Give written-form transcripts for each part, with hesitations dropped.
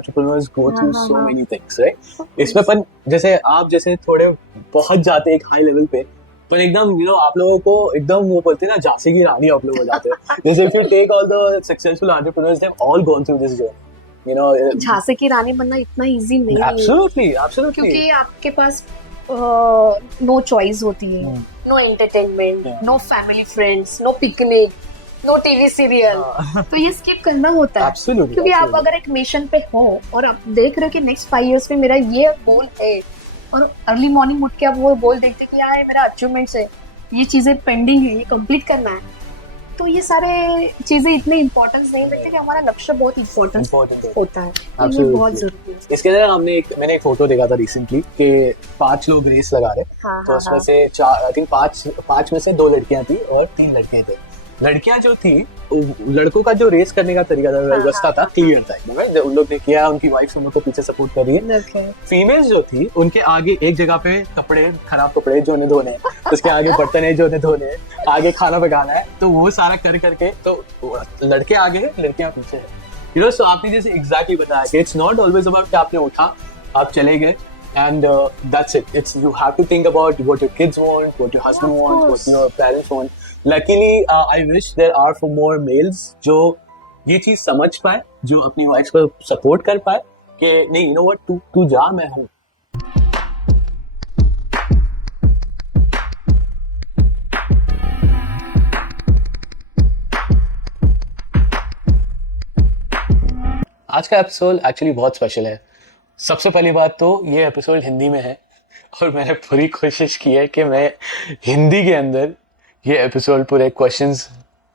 entrepreneurs go through so many things, right? इसमें अपन जैसे आप जैसे थोड़े पहुंच जाते हैं एक हाई लेवल पे, पर एकदम आप लोगों को एकदम वो बोलते हैं ना, झांसी की रानी आप लोग हो जाते हो. जैसे if you take all the successful entrepreneurs, they've all gone through this journey. Jhansi की रानी बनना इतना इजी नहीं है. Absolutely. क्योंकि आपके पास नो चॉइस होती है, no entertainment, no family friends, no picnic, no TV serial. तो ये स्किप करना होता है. Absolutely. क्योंकि आप अगर एक मिशन पे हो और आप देख रहे हो कि नेक्स्ट 5 years में मेरा ये गोल है, और अर्ली मॉर्निंग उठ के आप वो गोल देखते कि यार मेरा अचीवमेंट्स है, ये चीजें पेंडिंग है, ये कंप्लीट करना है, तो ये सारे चीजें इतनी इम्पोर्टेंस नहीं देते कि हमारा लक्ष्य बहुत इम्पोर्टेंट होता है. तो ये बहुत जरूरी है. इसके अंदर मैंने एक फोटो देखा था रिसेंटली कि 5 लोग रेस लगा रहे. तो उसमें से 4 आई थिंक 5 में से 2 लड़कियां थी और 3 लड़के थे. लड़कियां जो थी, लड़कों का जो रेस करने का तरीका था, व्यवस्था था, क्लियर था. उन लोग ने किया, उनकी वाइफ उन लोग को पीछे सपोर्ट कर रही है. फीमेल्स जो थी, उनके आगे एक जगह पे कपड़े, खराब कपड़े जो उन्हें धोने हैं, उसके आगे बर्तन है जो उन्हें धोने हैं, आगे खाना पकाना है, तो वो सारा कर करके, तो लड़के आगे है, लड़कियां पीछे है. सो आपने जैसे एग्जैक्टली बताया कि इट्स नॉट ऑलवेज अबाउट कि आपने उठा, आप चले गए, and that's it. You have to think about what your kids want, what your husband wants, what your parents want. Luckily, I wish there are for more males जो ये चीज समझ पाए, जो अपनी वाइफ को सपोर्ट कर पाए कि नहीं, you know what, तू जा, मैं हूँ. आज का एपिसोड एक्चुअली बहुत स्पेशल है. सबसे पहली बात तो ये एपिसोड हिंदी में है, और मैंने पूरी कोशिश की है कि मैं हिंदी के अंदर ये एपिसोड पूरे क्वेश्चंस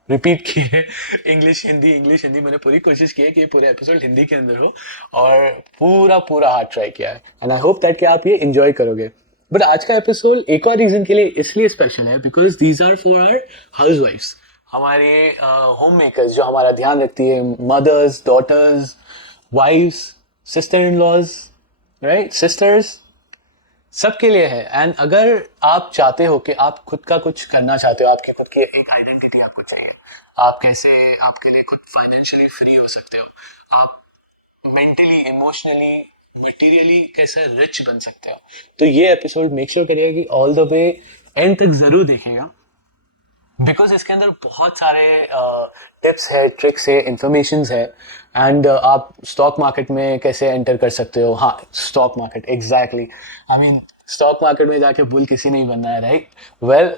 रिपीट किए, इंग्लिश हिंदी. मैंने पूरी कोशिश की है कि ये पूरे एपिसोड हिंदी के अंदर हो, और पूरा हार्ड ट्राई किया है. एंड आई होप दैट कि आप ये एंजॉय करोगे. बट आज का एपिसोड एक और रीजन के लिए इसलिए स्पेशल है, because these are for our housewifes, हमारे होम मेकर्स, जो हमारा ध्यान रखती है, mothers, daughters, wifes, sister in laws, right, sisters, सबके लिए है. एंड अगर आप चाहते हो कि आप खुद का कुछ करना चाहते हो, आपकी खुद की एक आइडेंटिटी आपको चाहिए, आप कैसे आपके लिए खुद फाइनेंशियली फ्री हो सकते हो, आप मेंटली, इमोशनली, मटेरियली कैसे रिच बन सकते हो, तो ये एपिसोड मेक श्योर करिएगा कि ऑल द वे एंड तक जरूर देखेगा, बिकॉज इसके अंदर बहुत सारे टिप्स है, ट्रिक्स है, इंफॉर्मेशंस है. एंड आप स्टॉक मार्केट में कैसे एंटर कर सकते हो. हाँ, stock market, exactly. I mean stock market में जाके बुल किसी नहीं बनना है, राइट? वेल,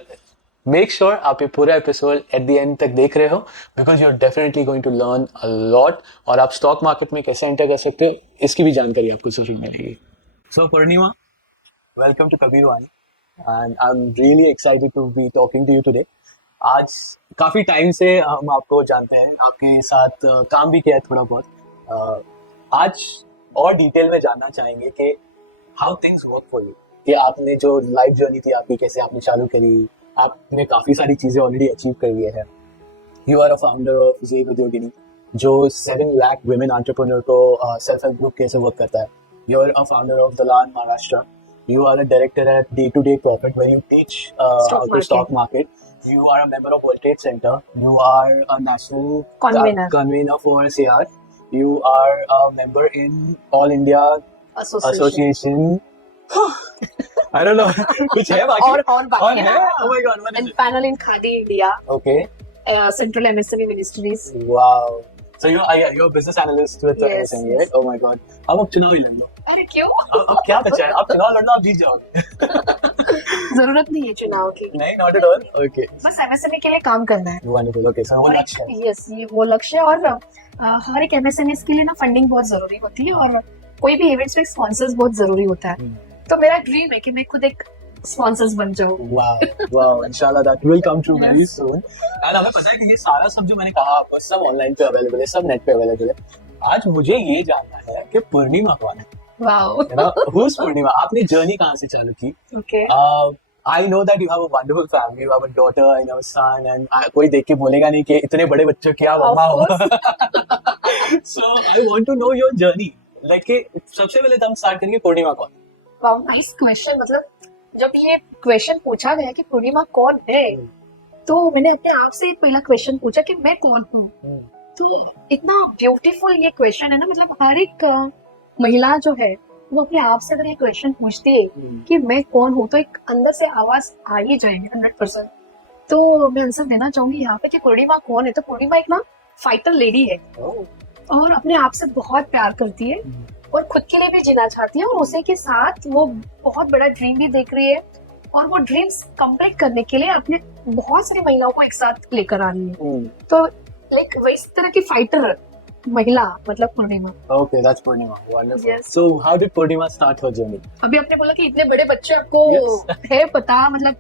मेक श्योर आप ये पूरा एपिसोड एट द एंड तक देख रहे हो, because you are definitely going to learn a lot. और आप स्टॉक मार्केट में कैसे एंटर कर सकते हो, इसकी भी जानकारी आपको जरूर मिलेगी. So Purnima, welcome to Kabir Vani, and I am really excited to be talking to you today. आज काफी टाइम से हम आपको जानते हैं, आपके साथ काम भी किया है थोड़ा बहुत. आज और डिटेल में जानना चाहेंगे कि how things work for you, कि आपने जो लाइफ जर्नी थी आपकी, कैसे आपने चालू करी. आपने काफी सारी चीजें ऑलरेडी अचीव कर ली है. You are a founder of Zeb Udyogini, जो 7 लाख वुमेन एंटरप्रेन्योर को सेल्फ हेल्प ग्रुप कैसे वर्क करता है. You are a founder of Dalan Maharashtra. You are a director at Day to Day Profit, where you teach stock market. You are a member of World Trade Center. You are a national convener for CR. You are a member in All India Association. I don't know. कुछ है बाकी? और बाकी है? Oh my God, what is and it? panel in Khadi India. Okay. Central MSME Ministries. Wow. So you're a business analyst with MSME, right? Oh my God. अब चुनाव ही लड़ लो. अरे क्यों? अब क्या बचा है? अब चुनाव लड़ना, आप जीत जाओगे. जरूरत नहीं है चुनाव की. नहीं, not at all. Okay. बस MSME के लिए काम करना है. Wonderful. Okay. So वो लक्ष्य है. Yes, ये वो लक्ष्य है. और हर एक MSME के लिए ना फंडिंग बहुत जरूरी होती है, और कोई भी इवेंट्स में स्पॉन्सर्स बहुत जरूरी होता है. तो मेरा ड्रीम है कि मैं खुद एक स्पॉन्सर्स बन जाऊं. वाओ, इंशाल्लाह that will come true very soon. And हमें पता है कि ये सारा सब जो मैंने कहा आपको, सब ऑनलाइन पे अवेलेबल है, सब नेट पे अवेलेबल है. आज मुझे ये जानना है कि पूर्णिमा कौन है. वाओ. Who's पूर्णिमा? आपने जर्नी कहाँ से चालू की? Okay. I know that you have a wonderful family. You have a daughter and a son, and कोई देख के बोलेगा नहीं कि इतने बड़े बच्चों की आप अम्मा हो. So I want to know your journey. Like कि सबसे पहले हम स्टार्ट करेंगे, पूर्णिमा कौन? Wow, nice question. मतलब जब ये क्वेश्चन पूछा गया कि पूर्णिमा कौन है, तो मैंने अपने आप से पहला क्वेश्चन पूछा कि मैं कौन हूँ. तो इतना ब्यूटीफुल ये क्वेश्चन है ना, मतलब हर एक महिला जो है वो अपने आप से अगर ये क्वेश्चन पूछती है कि मैं कौन हूँ, तो एक अंदर से आवाज आ ही जाएगी 100%। तो मैं आंसर देना चाहूंगी यहाँ पे कि पूर्णिमा कौन है। तो पूर्णिमा एक ना फाइटर लेडी है और अपने आप से बहुत प्यार करती है और खुद के लिए भी जीना चाहती है, और उसी के साथ वो बहुत बड़ा ड्रीम भी देख रही है, और वो ड्रीम्स कंप्लीट करने के लिए अपने बहुत सारी महिलाओं को एक साथ लेकर आ रही है। तो लाइक वैसी तरह की फाइटर महिला मतलब पूर्णिमा। Okay, that's Purnima. Wonderful. Yes. So, how did Purnima start her journey? अभी आपने बोला कि इतने बड़े बच्चे आपको है पता, मतलब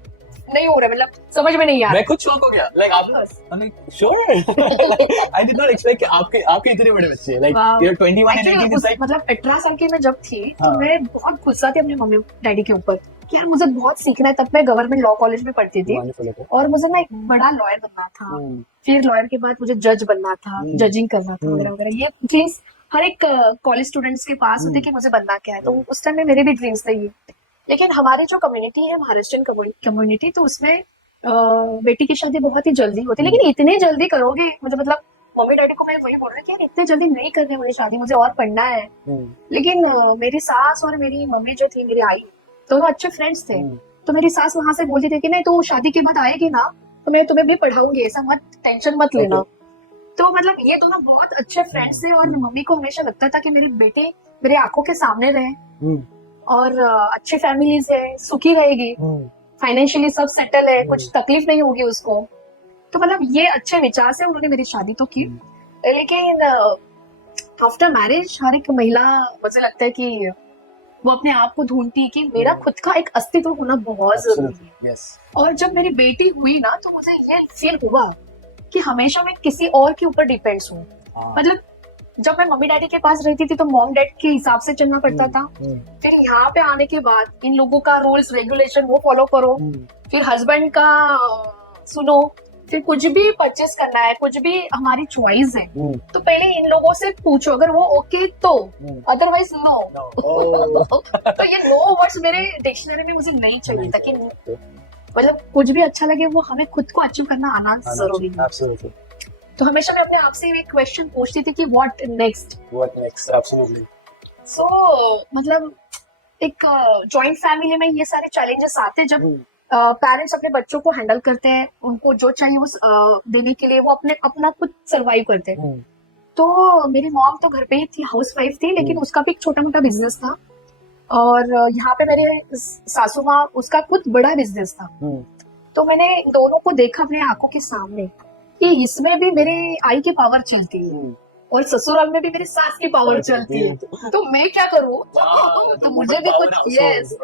नहीं हो रहा, मतलब समझ में नहीं आ रहा। मैं खुद शॉक हो गया, like आप sure? I did not expect कि आपके इतने बड़े बच्चे, like Wow. you're 21 and Actually, 18 is like मतलब 18 साल की मैं जब थी तो हाँ. मैं बहुत गुस्सा थी अपने मम्मी डैडी के ऊपर कि यार मुझे बहुत सीखना है। तब मैं गवर्नमेंट लॉ कॉलेज में पढ़ती थी wonderful, okay. और मुझे ना एक बड़ा लॉयर बनना था, फिर लॉयर के बाद मुझे जज बनना था, जजिंग करना था वगैरह वगैरह। ये ड्रीम्स हर एक कॉलेज स्टूडेंट्स के पास होते कि मुझे बनना क्या है। तो उस टाइम में मेरे भी ड्रीम्स थे ये। लेकिन हमारी जो कम्युनिटी है महाराष्ट्रियन कम्युनिटी, तो उसमें बेटी की शादी बहुत ही जल्दी होती है। लेकिन इतने जल्दी करोगे, मतलब मम्मी डैडी को मैं वही बोल रही थी यार इतने जल्दी नहीं करनी मुझे शादी, मुझे और पढ़ना है। लेकिन मेरी सास और मेरी मम्मी जो थी, मेरी आई, दोनों अच्छे फ्रेंड्स थे। तो मेरी सास वहां से बोलती थी कि नहीं तू शादी के बाद आएगी ना तो मैं तुम्हें भी पढ़ाऊंगी, ऐसा मत टेंशन मत लेना। तो मतलब ये दोनों बहुत अच्छे फ्रेंड्स थे और मम्मी को हमेशा लगता था कि मेरे बेटे मेरे आंखों के सामने रहे और अच्छी फैमिली है, सुखी रहेगी, फाइनेंशियली सब सेटल है, कुछ तकलीफ नहीं होगी उसको। तो मतलब ये अच्छे विचार से उन्होंने मेरी शादी तो की। लेकिन आफ्टर मैरिज हर एक महिला, मुझे लगता है कि वो अपने आप को ढूंढती है कि मेरा खुद का एक अस्तित्व होना बहुत जरूरी है। और जब मेरी बेटी हुई ना तो मुझे ये फील हुआ कि हमेशा मैं किसी और के ऊपर डिपेंड्स हूँ। मतलब जब मैं मम्मी डैडी के पास रहती थी तो मॉम डैड के हिसाब से चलना पड़ता था। फिर यहाँ पे आने के बाद इन लोगों का रूल्स रेगुलेशन वो फॉलो करो, फिर हस्बैंड का सुनो, फिर कुछ भी परचेस करना है, कुछ भी हमारी चॉइस है तो पहले इन लोगों से पूछो, अगर वो ओके तो, अदरवाइज नो। तो ये नो वर्ड्स मेरे डिक्शनरी में मुझे नहीं चाहिए था कि मतलब कुछ भी अच्छा लगे वो हमें खुद को अचीव करना आना जरूरी है। तो हमेशा मैं अपने आप से एक क्वेश्चन पूछती थी कि व्हाट नेक्स्ट। एब्सोल्युटली। सो मतलब एक जॉइंट फैमिली में ये सारे चैलेंजेस आते हैं जब पेरेंट्स अपने बच्चों को हैंडल करते हैं, उनको जो चाहिए वो देने के लिए वो अपना खुद सर्वाइव करते हैं। तो मेरी मॉम तो घर पे ही थी, हाउस वाइफ थी, लेकिन उसका भी एक छोटा मोटा बिजनेस था। और यहाँ पे मेरे सासू माँ, उसका खुद बड़ा बिजनेस था। तो मैंने दोनों को देखा अपने आंखों के सामने कि इसमें भी मेरे आई की पावर चलती है और ससुराल में भी मेरी सास की पावर चलती है। तो मैं क्या करूँ? तो मुझे भी कुछ, यस,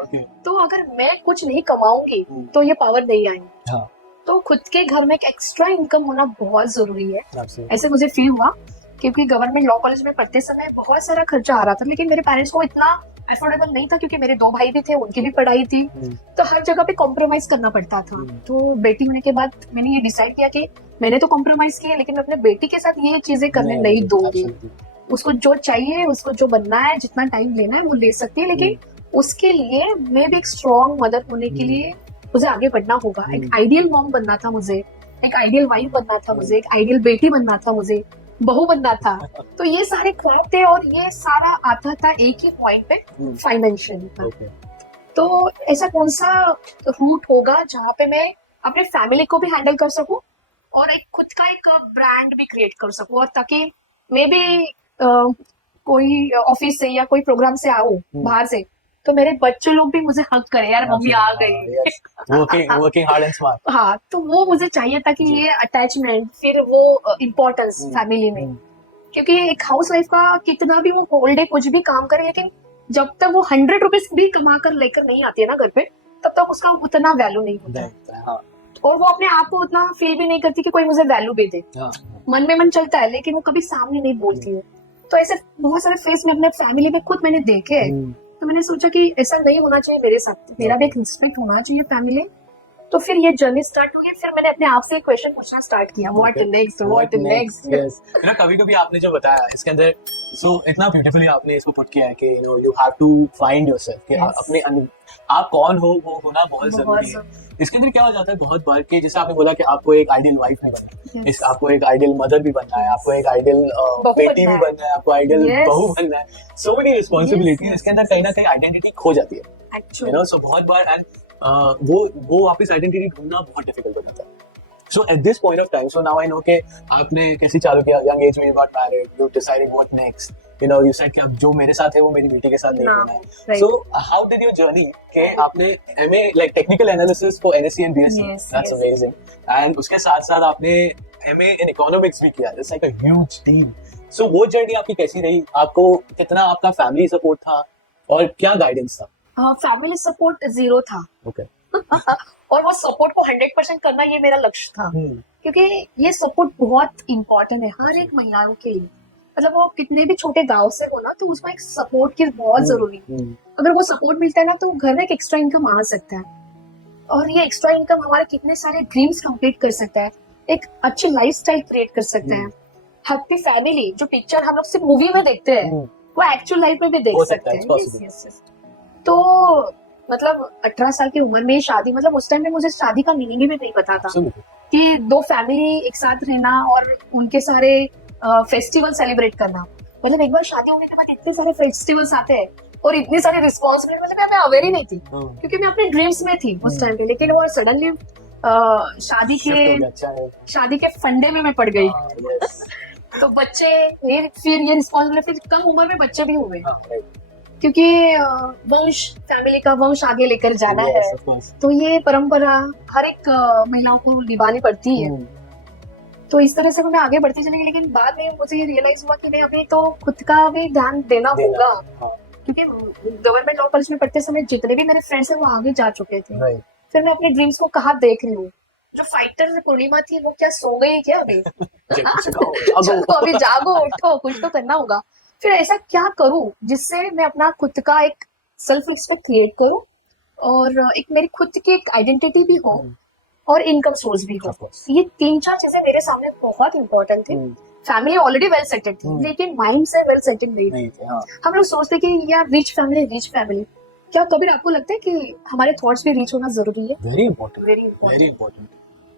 तो अगर मैं कुछ नहीं कमाऊंगी तो ये पावर नहीं आएगी। तो खुद के घर में एक एक्स्ट्रा इनकम होना बहुत जरूरी है, ऐसे मुझे फील हुआ। क्योंकि गवर्नमेंट लॉ कॉलेज में पढ़ते समय बहुत सारा खर्चा आ रहा था, लेकिन मेरे पेरेंट्स को इतना अफोर्डेबल नहीं था क्योंकि मेरे 2 भाई भी थे, उनकी भी पढ़ाई थी, तो हर जगह पे कॉम्प्रोमाइज करना पड़ता था। तो बेटी होने के बाद मैंने ये डिसाइड किया कि मैंने तो कॉम्प्रोमाइज किया, लेकिन मैं अपने बेटी के साथ ये चीजें करने नहीं दूंगी। उसको जो चाहिए, उसको जो बनना है, जितना टाइम लेना है वो ले सकती है, लेकिन उसके लिए मैं भी एक स्ट्रॉन्ग मदर होने के लिए मुझे आगे बढ़ना होगा। एक आइडियल मॉम बनना था मुझे, एक आइडियल वाइफ बनना था मुझे, एक आइडियल बेटी बनना था मुझे, बहू बनना था। तो ये सारे ख्वाब थे और ये सारा आता था एक ही पॉइंट पे, फाइनेंशियल। तो ऐसा कौन सा रूट होगा जहाँ पे मैं अपने फैमिली को भी हैंडल कर सकूं और एक खुद का एक ब्रांड भी क्रिएट कर सकूं, और ताकि मैं भी कोई ऑफिस से या कोई प्रोग्राम से आऊं बाहर से तो मेरे बच्चे लोग भी मुझे हक करें, यार मम्मी आ गई। Working hard and smart. हाँ, तो वो मुझे चाहिए था कि ये अटैचमेंट, फिर वो इम्पोर्टेंस फैमिली में। क्योंकि एक हाउस वाइफ का कितना भी वो होल डे कुछ भी काम करे, लेकिन जब तक वो 100 रुपीज भी कमा कर लेकर नहीं आती है ना घर पे, तब तक उसका उतना वैल्यू नहीं होता। और वो अपने आप को उतना फील भी नहीं करती कि कोई मुझे वैल्यू भी दे। मन में मन चलता है लेकिन वो कभी सामने नहीं बोलती है। तो ऐसे बहुत सारे फेस में अपने फैमिली में खुद मैंने देखे हैं। तो मैंने सोचा कि ऐसा नहीं होना चाहिए मेरे साथ, मेरा भी एक रिस्पेक्ट होना चाहिए फैमिली। तो फिर ये जर्नी स्टार्ट हुई, फिर मैंने अपने आप से क्वेश्चन पूछना स्टार्ट किया, what next, what next. Yes, ना कभी कभी आपने जो बताया इसके अंदर, सो इतना ब्यूटीफुली आपने इसको पुट किया है कि you have to find yourself, कि Yes. अपने आप कौन हो वो होना बहुत बहुत जरूरी है। जरूरी। इसके अंदर क्या हो जाता है बहुत बार कि जैसे आपने बोला कि आपको एक आइडियल वाइफ नहीं बनना, Yes. आपको एक आइडियल मदर भी बनना है, आपको एक आइडियल बेटी भी बनना है। बनना है, आपको आइडियल Yes. बहू बनना है, सो मेनी रिस्पॉन्सिबिलिटीज। Yes. इसके अंदर कहीं ना कहीं आइडेंटिटी खो जाती है, एक्चुअली सो बहुत बार एंड वो वापस आइडेंटिटी ढूंढना बहुत डिफिकल्ट हो जाता है। So at this point of time, so now I know कि आपने कैसे चालू किया, young age में you got married, you decided what next, you said कि अब जो मेरे साथ है वो मेरी बेटी के साथ नहीं होना है। right. So how did your journey कि आपने MA like technical analysis for NSC and BSc, Yes, that's yes. amazing, and उसके साथ साथ आपने MA in economics भी किया, it's like a huge deal. So वो जर्नी आपकी कैसी रही, आपको कितना आपका फैमिली सपोर्ट था और क्या गाइडेंस था? फैमिली सपोर्ट जीरो था। Okay. और वो सपोर्ट को 100% करना ये मेरा लक्ष्य था, क्योंकि ये सपोर्ट बहुत इम्पोर्टेंट है हर एक महिलाओं के लिए। मतलब वो कितने भी छोटे गांव से हो ना, तो उसमें एक सपोर्ट की बहुत जरूरी है। अगर वो सपोर्ट मिलता है ना, तो घर में एक एक्स्ट्रा इनकम आ सकता है, और ये एक्स्ट्रा इनकम हमारे कितने सारे ड्रीम्स कंप्लीट कर सकता है, एक अच्छी लाइफस्टाइल क्रिएट कर सकता है। हैप्पी फैमिली जो पिक्चर हम लोग सिर्फ मूवी में देखते हैं, वो एक्चुअल लाइफ में भी देख हो सकते सकता है, हैं। it's possible. Yes, yes, yes. तो मतलब 18 साल की उम्र में शादी, मतलब उस टाइम में मुझे शादी का मीनिंग भी नहीं पता था Absolutely. कि दो फैमिली एक साथ रहना और उनके सारे फेस्टिवल सेलिब्रेट करना। मतलब एक बार शादी होने के बाद इतने सारे फेस्टिवल्स आते हैं और इतनी सारी रिस्पॉन्सिबिलिटी, मतलब मैं अवेयर ही नहीं थी, क्योंकि मैं अपने ड्रीम्स में थी उस टाइम पे। लेकिन वो सडनली शादी Shift हो गया, अच्छा है। शादी के फंडे में मैं पड़ गई। हाँ, yes. तो बच्चे, फिर ये रिस्पॉन्सिबिलिटी, फिर कम उम्र में बच्चे भी हुए, हाँ, right. क्योंकि वंश, फैमिली का वंश आगे लेकर जाना Yes, है, of course. तो ये परंपरा हर एक महिलाओं को निभानी पड़ती है। तो इस तरह से मैं आगे बढ़ती चली गई। लेकिन बाद में मुझे ये रियलाइज हुआ कि नहीं, अभी तो खुद का भी ध्यान देना होगा, हाँ, क्योंकि गवर्नमेंट लॉ कॉलेज में पढ़ते समय जितने भी मेरे फ्रेंड्स हैं वो आगे जा चुके थे। right. फिर मैं अपने ड्रीम्स को कहाँ देख रही हूँ। जो फाइटर पूर्णिमा थी वो क्या सो गई क्या अभी? चलो अभी जागो, उठो, कुछ तो करना होगा। फिर ऐसा क्या करूं जिससे मैं अपना खुद का एक सेल्फ रिस्पेक्ट क्रिएट करूं, और एक मेरी खुद की एक आइडेंटिटी भी हो और इनकम सोर्स भी हो। Of course. ये 3-4 चीजें मेरे सामने बहुत इंपॉर्टेंट थी। फैमिली ऑलरेडी वेल सेटेड थी, लेकिन माइंड से वेल सेटेड नहीं थी। नहीं, हाँ, हम लोग सोचते कि यार रिच फैमिली, क्या कभी आपको लगता है कि हमारे थॉट्स भी रिच होना जरूरी है? very important, very important. very important.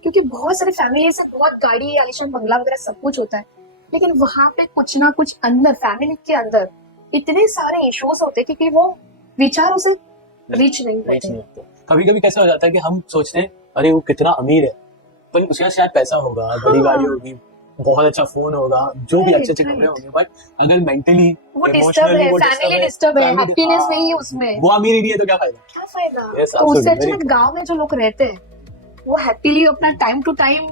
क्योंकि बहुत सारे फैमिली से बहुत गाड़ी, आलीशान बंगला वगैरह सब कुछ होता है, लेकिन वहां पे कुछ ना कुछ अंदर, फैमिली के अंदर इतने सारे इश्यूज होते हैं, क्योंकि वो विचारों से रिच नहीं Reach होते। नहीं होते। कभी-कभी कैसा हो जाता है कि हम सोचते हैं अरे वो कितना अमीर है, पर उसके पास शायद पैसा होगा, बड़ी गाड़ी होगी, बहुत अच्छा फोन होगा, जो भी Right, अच्छे कपड़े right. होंगे, बट अगर मेंटली वो डिस्टर्ब है, फैमिली डिस्टर्ब है, हैप्पीनेस नहीं है उसमें, वो अमीर ही नहीं है तो क्या फायदा? क्या फायदा? Yes, तो उससे absolutely, अच्छा very गांव में जो लोग रहते हैं वो हैप्पीली अपना time to time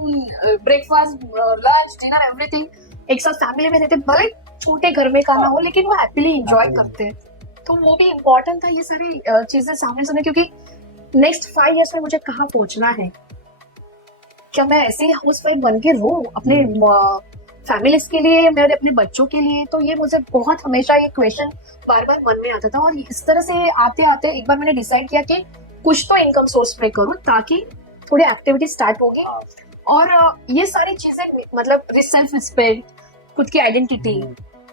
breakfast, lunch, dinner, everything एक साथ फैमिली में रहते हैं। भले छोटे घर में खाना हो, लेकिन वो हैप्पीली एंजॉय Happily. करते हैं। तो वो भी इम्पोर्टेंट था ये सारी चीजें सामने समय, क्योंकि नेक्स्ट 5 इयर्स में मुझे कहाँ पहुंचना है। क्या मैं ऐसे ही हाउस वाइफ बन के रहूं अपने फैमिलीज के लिए, मेरे अपने बच्चों के लिए? तो ये मुझे बहुत हमेशा ये क्वेश्चन बार बार मन में आता था, और इस तरह से आते आते एक बार मैंने डिसाइड किया कि कुछ तो इनकम सोर्स पे करूं, ताकि थोड़ी एक्टिविटी स्टार्ट होगी, और ये सारी चीजें, मतलब सेल्फ रिस्पेक्ट, खुद की आइडेंटिटी,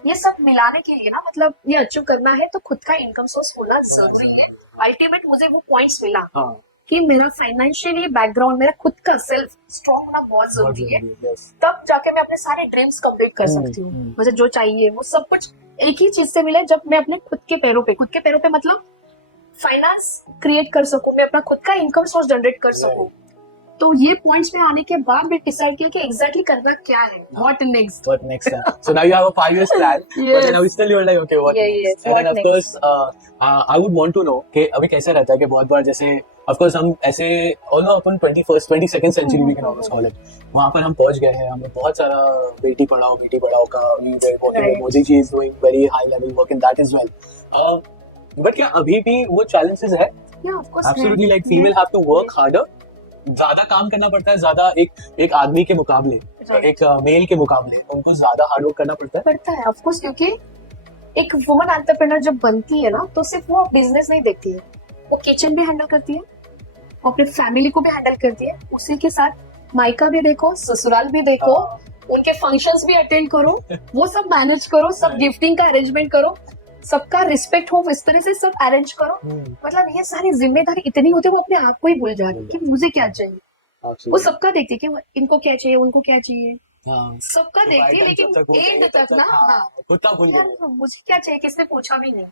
ये सब मिलाने के लिए ना, मतलब ये अचीव करना है तो खुद का इनकम सोर्स होना जरूरी है। अल्टीमेट मुझे वो पॉइंट्स मिला हाँ, कि मेरा फाइनेंशियली बैकग्राउंड, मेरा खुद का सेल्फ स्ट्रॉन्ग होना बहुत जरूरी है। yes. तब जाके मैं अपने सारे ड्रीम्स कंप्लीट कर सकती हूँ। मुझे जो चाहिए वो सब कुछ एक ही चीज से मिले, जब मैं अपने खुद के पैरों पे मतलब फाइनेंस क्रिएट कर सकूं, मैं अपना खुद का इनकम सोर्स जनरेट कर सकूं। तो ये पॉइंट्स में आने के बाद मैं डिसाइड किया कि एग्जैक्टली करना क्या है, what next. What next? So now you have a 5 years plan, but then still you're like, okay, what Yeah, next? yes, And what then of course, I would want to know कि अभी कैसे रहता है कि बहुत बार जैसे, of course हम ऐसे, although upon 22nd century we can almost call it, वहाँ पर हम पहुँच गए हैं, हमें बहुत सारा बेटी पढ़ाओ का, we were working with Modi ji is doing very high level work in that as well. But क्या अभी भी वो challenges है? Yeah, of course. Absolutely, like female have to work harder. ज्यादा काम करना पड़ता है, ज्यादा एक आदमी के मुकाबले, Right. एक मेल के मुकाबले उनको ज्यादा हार्ड वर्क करना पड़ता है। पड़ता है ऑफ कोर्स, क्योंकि एक वुमन एंटरप्रेन्योर जब बनती है ना, तो सिर्फ वो बिजनेस नहीं देखती है, वो किचन भी हैंडल करती है, वो अपने फैमिली को भी हैंडल करती है, उसी के साथ मायका भी देखो, ससुराल भी देखो, उनके फंक्शंस भी अटेंड करो, वो सब मैनेज करो, सब गिफ्टिंग का अरेंजमेंट करो, सबका रिस्पेक्ट हो इस तरह से सब अरेंज करो। मतलब ये सारी जिम्मेदारी इतनी होती है, वो अपने आप को ही भूल जाती है कि मुझे क्या चाहिए। वो सबका देखती है कि इनको क्या चाहिए, उनको क्या चाहिए, सबका देखती है, लेकिन एंड तक ना यार मुझे क्या चाहिए किसने पूछा भी नहीं,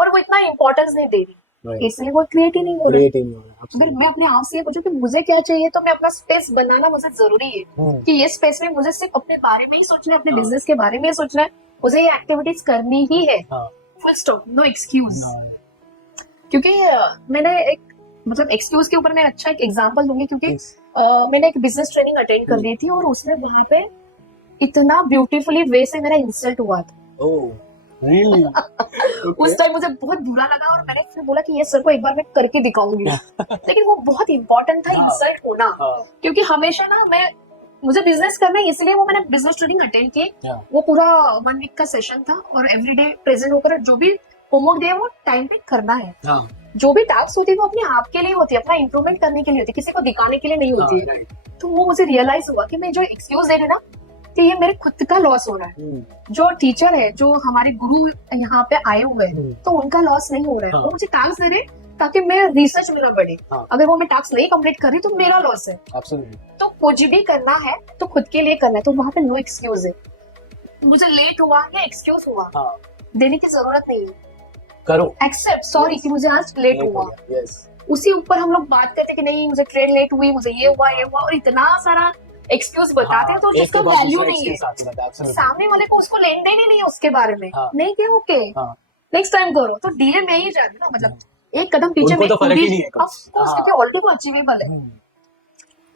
और वो इतना इम्पोर्टेंस नहीं दे रही, इसलिए वो क्रिएट ही नहीं हो रही। अगर मैं अपने आप से ये पूछूं कि मुझे क्या चाहिए, तो मैं अपना स्पेस बनाना मुझे जरूरी है कि ये स्पेस में मुझे सिर्फ अपने बारे में ही सोचना है, अपने बिजनेस के बारे में ही सोचना है, मुझे ये एक्टिविटीज करनी ही है, फुल स्टॉप, नो एक्सक्यूज। क्योंकि मैंने एक मतलब एक्सक्यूज के ऊपर मैं अच्छा एक एग्जांपल दूंगी, क्योंकि मैंने एक बिजनेस ट्रेनिंग अटेंड कर ली थी और उसमें वहां पे इतना ब्यूटीफुली वे से मेरा इंसल्ट हुआ था। Really? उस टाइम मुझे बहुत बुरा लगा और मैंने फिर बोला कि ये सर को एक बार मैं करके दिखाऊंगी। लेकिन वो बहुत इंपॉर्टेंट था इंसल्ट होना, क्योंकि हमेशा ना मुझे बिजनेस करना है, इसलिए वो मैंने बिजनेस ट्रेनिंग अटेंड की। वो पूरा 1 वीक का सेशन था और एवरीडे प्रेजेंट होकर जो भी होमवर्क दिया वो टाइम पे करना है। जो भी टास्क होती है वो अपने आप के लिए होती है, अपना इंप्रूवमेंट करने के लिए होती है, किसी को दिखाने के लिए नहीं होती है। तो वो मुझे रियलाइज हुआ कि मैं जो एक्सक्यूज दे रही ना, कि ये मेरे खुद का लॉस हो रहा है। जो टीचर है, जो हमारे गुरु यहाँ पे आए हुए हैं, तो उनका लॉस नहीं हो रहा है। वो मुझे टास्क दे रहे ताकि मैं रिसर्च मेरा बढ़े। अगर वो मैं टास्क नहीं कंप्लीट कर रही तो मेरा लॉस है। तो कुछ भी करना है तो खुद के लिए करना है, तो वहाँ पे नो एक्सक्यूज है। मुझे लेट हुआ या एक्सक्यूज हुआ देने की जरूरत नहीं है, करो एक्सेप्ट सॉरी कि मुझे आज लेट हुआ। उसी ऊपर हम लोग बात करते कि नहीं मुझे ट्रेन लेट हुई, मुझे ये हुआ और इतना सारा एक्सक्यूज बताते हैं, तो जिसका वैल्यू नहीं है। सामने वाले को उसको लेन देन ही नहीं है उसके बारे में। नहीं क्या ओके नेक्स्ट टाइम करो, तो डीले में ही जा रही ना, मतलब एक कदम पीछे में ऑलरेडी वो अचीवेबल है।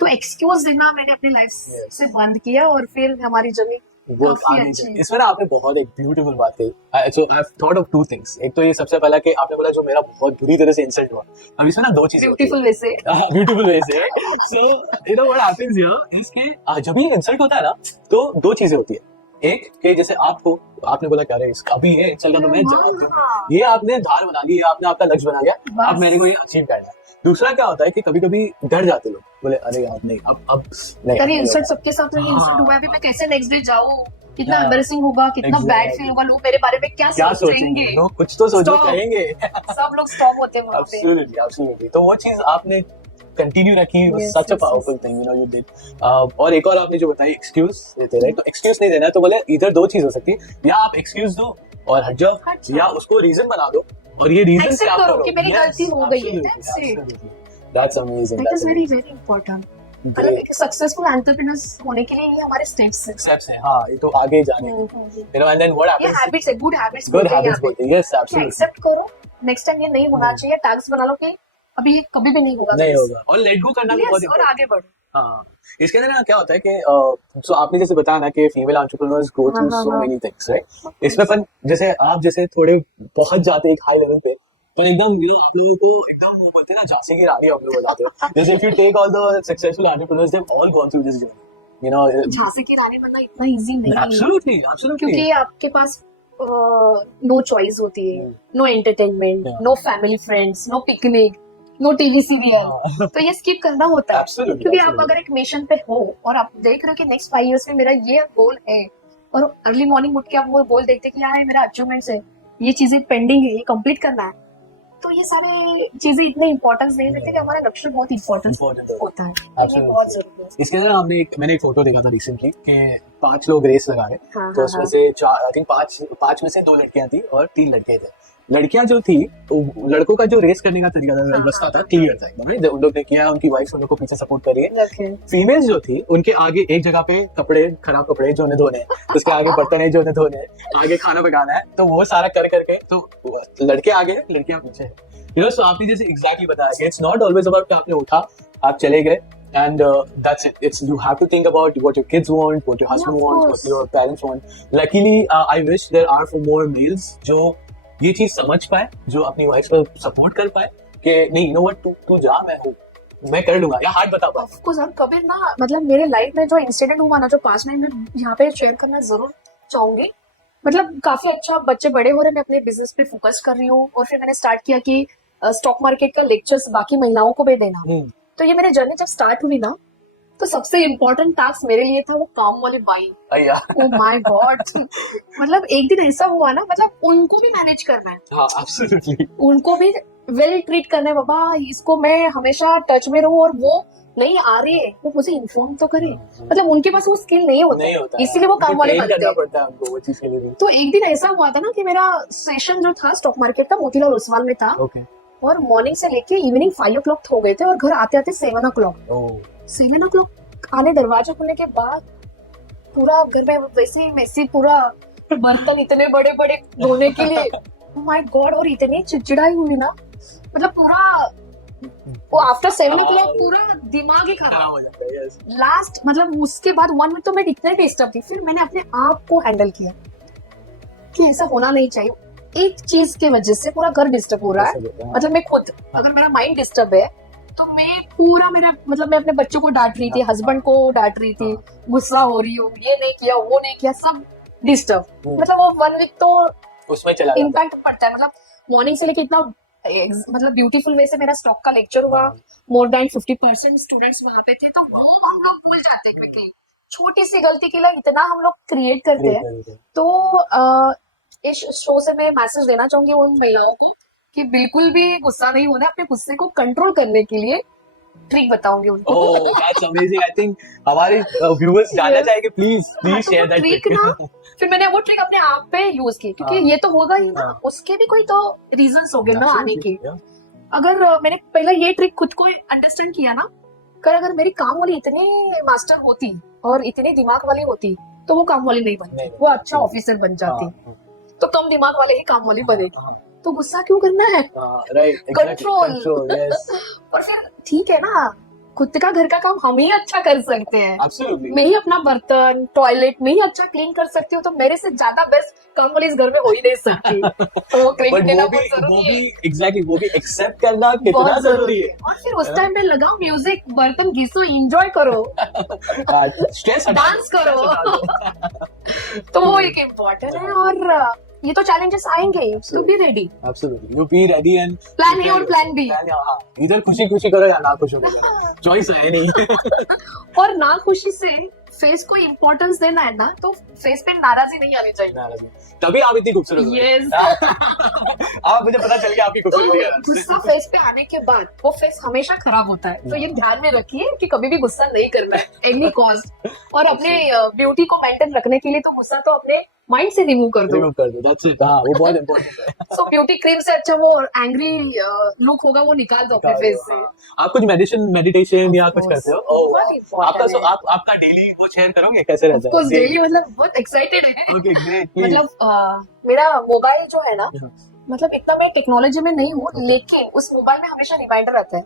तो एक्सक्यूज देना मैंने अपनी लाइफ से बंद किया और फिर हमारी जर्नी इसमें ना आपने बहुत एक ब्यूटीफुल बात कही। So I have thought of 2 things. एक तो ये सबसे पहला कि आपने बोला जो मेरा बहुत बुरी तरह से इंसल्ट हुआ। अब इसमें ना 2 चीजें ब्यूटीफुल वे से so you know what happens here is कि जब ये इंसल्ट होता है ना, तो 2 चीजें होती है। एक कि जैसे आपने बोला क्या रे इसका भी है इंसल्ट का, तो मैं जवाब दूंगा, ये आपने धार बना ली, आपने आपका लक्ष्य बना लिया, अब मैंने को ये अचीव करना है। दूसरा क्या होता है कि कभी कभी डर जाते लोग, बोले अरे यार नहीं अब नहीं, अरे इंसल्ट सबके साथ में इंसल्ट हुआ है, अभी मैं कैसे नेक्स्ट डे जाऊं, कितना एम्बैरेसिंग होगा, कितना बैड फील होगा, लोग मेरे बारे में क्या सोचेंगे, कुछ तो सोचना चाहेंगे। सब लोग स्टॉप होते हैं वहां पे। एब्सोल्युटली। तो वो चीज आपने कंटिन्यू रखी, such a powerful thing, you know, you did. और एक और आपने जो बताई एक्सक्यूज देते रहे, तो एक्सक्यूज नहीं देना है तो बोले इधर 2 चीज हो सकती है, या आप एक्सक्यूज दो और हट जाओ, या उसको रीजन बना दो और ये रीजन से आप करो कि मेरी गलती हो गई है। That's amazing, that is very very important. मतलब एक सक्सेसफुल एंटरप्रेन्योर होने के लिए ये हमारे स्टेप्स हैं। हाँ, ये तो आगे जाने, you know, and then what happens, ये हैबिट्स है, गुड हैबिट्स बोलते हैं। यस एब्सोल्युटली, एक्सेप्ट करो, नेक्स्ट टाइम ये नहीं होना चाहिए, टास्क बना लो कि अभी ये कभी भी नहीं होगा, और लेट गो करना भी बहुत और आगे बढ़ो। हाँ, इसके अंदर ना क्या होता है कि सो आपने जैसे बताया ना कि female entrepreneurs go through so many things, right? इसमें पर जैसे आप जैसे थोड़े पहुंच जाते हैं एक हाई लेवल पे, तो एकदम यू नो आप लोगों को एकदम वो बोलते हैं ना झांसी की रानी आप लोग हो जाते हो। जैसे if you take all the successful entrepreneurs, they have all gone through this journey, you know. Jhansi की रानी बनना इतना इजी नहीं है, एब्सोल्युटली, क्योंकि आपके पास नो चॉइस होती है, no entertainment, no family friends, no picnic, no TV serial, तो ये स्किप करना होता है। क्योंकि आप अगर एक मिशन पे हो और आप देख रहे हो कि नेक्स्ट 5 इयर्स में मेरा ये गोल है, और अर्ली मॉर्निंग उठ के आप वो गोल देखते कि यार मेरा अचीवमेंट्स है, ये चीजें पेंडिंग है, ये कंप्लीट करना है, तो ये सारे चीजें इतने इंपॉर्टेंस नहीं देते कि हमारा लक्ष्य बहुत इंपॉर्टेंट होता है, ये बहुत जरूरी है। इसके अंदर मैंने एक फोटो देखा था रिसेंटली कि 5 लोग रेस लगा रहे, तो उसमें से 4 आई थिंक 5 में से 2 लड़कियां थी और 3 लड़के थे। लड़कियां जो थी, लड़कों का जो रेस करने का तरीका था, रास्ता था, क्लियर था, उन लोग ने किया, उनकी वाइफ उन लोग को पीछे सपोर्ट कर रही है। फीमेल्स जो थी उनके आगे एक जगह पे खराब कपड़े जो धोने, उसके आगे बर्तन है जो धोने, आगे खाना पकाना है, तो वो सारा कर करके, तो लड़के आगे है, लड़कियां पीछे है, यू नो। सो आपने जैसे एग्जैक्टली बताया कि इट्स नॉट ऑलवेज अबाउट आपने उठा, आप चले गए, and that's it. It's you have to think about what your kids want, what your husband wants, what your parents want. Luckily, I wish there are for more males जो ये चीज समझ पाए, जो अपनी वाइफ को सपोर्ट कर पाए कि नहीं, यू नो व्हाट, तू जा, मैं कर लूंगा, या हाथ बता पाए। ऑफ कोर्स हम कभी ना, मतलब मेरे लाइफ में जो इंसिडेंट हुआ ना, जो पास में मैं यहाँ पे शेयर करना जरूर चाहूंगी। मतलब काफी अच्छा, बच्चे बड़े हो रहे हैं, मैं अपने बिजनेस पे फोकस कर रही हूँ, और फिर मैंने स्टार्ट किया कि स्टॉक मार्केट का लेक्चर्स बाकी महिलाओं को भी देना। तो ये मेरी जर्नी जब स्टार्ट हुई ना, तो सबसे इम्पोर्टेंट टास्क मेरे लिए था वो काम वाली बाई। Oh my God. मतलब एक दिन ऐसा हुआ ना, मतलब उनको भी मैनेज करना है, हाँ एब्सोल्युटली, उनको भी वेल ट्रीट करना है, बाबा इसको मैं हमेशा टच में रहूं और वो नहीं आ रही है वो मुझे इन्फॉर्म तो करे। मतलब उनके पास वो स्किल नहीं होता, इसीलिए वो काम वाले बनते हैं। पड़ता है हमको वो चीज के लिए भी। तो एक दिन ऐसा हुआ था ना कि मेरा सेशन जो था स्टॉक मार्केट का मोतीलाल ओसवाल में था, और मॉर्निंग से लेके इवनिंग 5 o'clock हो गए थे और घर आते आते 7 o'clock। 7 o'clock आने दरवाजा खुलने के बाद पूरा घर में वैसे ही मैसी, पूरा बर्तन इतने बड़े बड़े धोने के लिए, माय गॉड। और इतनी चिड़चिड़ाई हुई ना, मतलब पूरा वो आफ्टर 7 o'clock पूरा दिमाग ही खराब हो जाता है। लास्ट मतलब उसके बाद 1 minute तो मैं इतने डिस्टर्ब थी, फिर मैंने अपने आप को हैंडल किया कि ऐसा होना नहीं चाहिए। एक चीज की वजह से पूरा घर डिस्टर्ब हो रहा है, मतलब मैं खुद, अगर मेरा माइंड डिस्टर्ब है तो मैं पूरा मेरा मतलब मैं अपने बच्चों को डांट रही थी, हस्बैंड को डांट रही थी, गुस्सा हो रही हूँ, ये नहीं किया वो नहीं किया, सब डिस्टर्ब। मतलब वो 1 week तो उसमें चला इम्पैक्ट पड़ता है। मतलब मॉर्निंग से लेके इतना मतलब ब्यूटीफुल वे से मेरा स्टॉक का लेक्चर हुआ, मोर देन 50% स्टूडेंट्स वहां पे थे, तो वो हम लोग भूल जाते हैं क्विकली। छोटी सी गलती के लिए इतना हम लोग क्रिएट करते हैं। तो इस शो से मैं मैसेज देना चाहूंगी उन महिलाओं को कि बिल्कुल भी गुस्सा नहीं होना, अपने गुस्से को कंट्रोल करने के लिए ट्रिक बताऊंगी उनको। That's amazing. आई थिंक हमारे व्यूअर्स जानना चाहेंगे, प्लीज शेयर दैट ट्रिक ना। फिर मैंने वो ट्रिक अपने आप पे यूज की, क्योंकि ये तो होगा ही ना, उसके भी कोई तो रीजंस हो गए ना आने के। अगर मैंने पहले ये ट्रिक खुद को अंडरस्टैंड किया ना, अगर मेरी काम वाली इतनी मास्टर होती और इतनी दिमाग वाली होती तो वो काम वाली नहीं बनती, वो अच्छा ऑफिसर बन जाती। तो कम दिमाग वाले ही काम वाली बनेगी। तो गुस्सा क्यों करना है, कंट्रोल। और फिर ठीक है ना, खुद का घर का काम हम ही अच्छा कर सकते हैं। Absolutely. मैं ही अपना बर्तन टॉयलेट में ही अच्छा क्लीन कर सकती हूँ, तो मेरे से ज्यादा बेस्ट काम वाली इस घर में हो ही नहीं सकती। तो वो क्लीन देना बहुत जरूरी है। एग्जैक्टली, वो भी एक्सेप्ट करना कितना जरूरी है। और फिर उस टाइम पे लगाओ म्यूजिक, बर्तन घिसो, एंजॉय करो, स्ट्रेस डांस करो। तो वो एक इम्पोर्टेंट है। और ये तो चैलेंजेस आएंगे, you be ready. Absolutely, you be ready and plan A और प्लान बी। इधर खुशी खुशी करो या ना खुश हो करो, चॉइस है नहीं। और ना खुशी से फेस को इम्पोर्टेंस देना है ना, तो फेस पे नाराजगी नहीं आनी चाहिए, तभी आप इतनी खूबसूरत हो। यस। आप मुझे पता चल गया आपकी खूबसूरती है। गुस्सा फेस पे आने के बाद वो फेस हमेशा खराब होता है, तो ये ध्यान में रखिए कि कभी भी गुस्सा नहीं करना है एनी कॉस्ट। और अपने ब्यूटी को मेंटेन रखने के लिए तो गुस्सा तो अपने माइंड से रिमूव कर दो। That's it. हाँ, वो बहुत इंपॉर्टेंट है। सो ब्यूटी क्रीम से अच्छा वो एंग्री लुक होगा वो निकाल दो अपने फेस से। आप कुछ मेडिटेशन या कुछ करते हो? आपका डेली वो शेयर करोगे कैसे रहता है? कुछ डेली मतलब बहुत एक्साइटेड है। Okay great. मतलब मेरा मोबाइल जो है ना, मतलब इतना मैं टेक्नोलॉजी में नहीं हूँ, लेकिन उस मोबाइल में हमेशा रिमाइंडर आता है।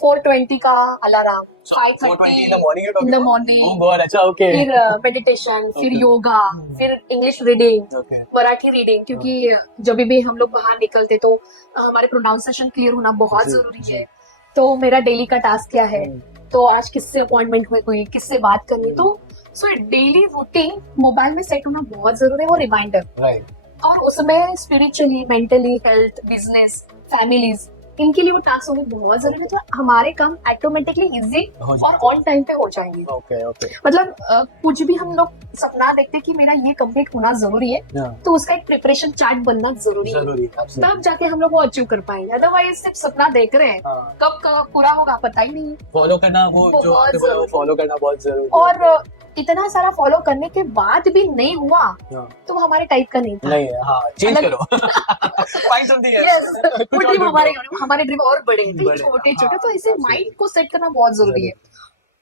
4:20 का अलार्म, 5:30 इन द मॉर्निंग। अच्छा, ओके। फिर मेडिटेशन, फिर योगा, फिर इंग्लिश रीडिंग, मराठी रीडिंग, क्योंकि जब भी हम लोग बाहर निकलते तो हमारे प्रोनाउंसिएशन क्लियर होना बहुत जरूरी है। तो मेरा डेली का टास्क क्या है, तो आज किससे अपॉइंटमेंट हुई, किससे बात करनी, तो सो डेली रूटीन मोबाइल में सेट होना बहुत जरूरी है, वो रिमाइंडर। और उसमें spiritually, mentally, health, business, families, इनके लिए वो टास्क होने बहुत जरूरी है, तो हमारे काम ऑटोमेटिकली इजी और ऑन टाइम पे हो जाएंगे। मतलब कुछ भी हम लोग सपना देखते कि मेरा ये कंप्लीट होना जरूरी है, तो उसका एक प्रिपरेशन चार्ट बनना जरूरी है, तब जाके हम लोग वो अचीव कर पाएंगे। अदरवाइज सिर्फ सपना देख रहे हैं, कब पूरा होगा पता ही नहीं। फॉलो करना वो जो फॉलो करना बहुत जरूरी है। और इतना सारा फॉलो करने के बाद भी नहीं हुआ तो वो हमारे टाइप का नहीं था। नहीं, हाँ, चेंज करो। Find something else. वो ड्रीम हमारे ड्रीम और बड़े थे, छोटे छोटे, तो ऐसे माइंड को सेट करना बहुत जरूरी है।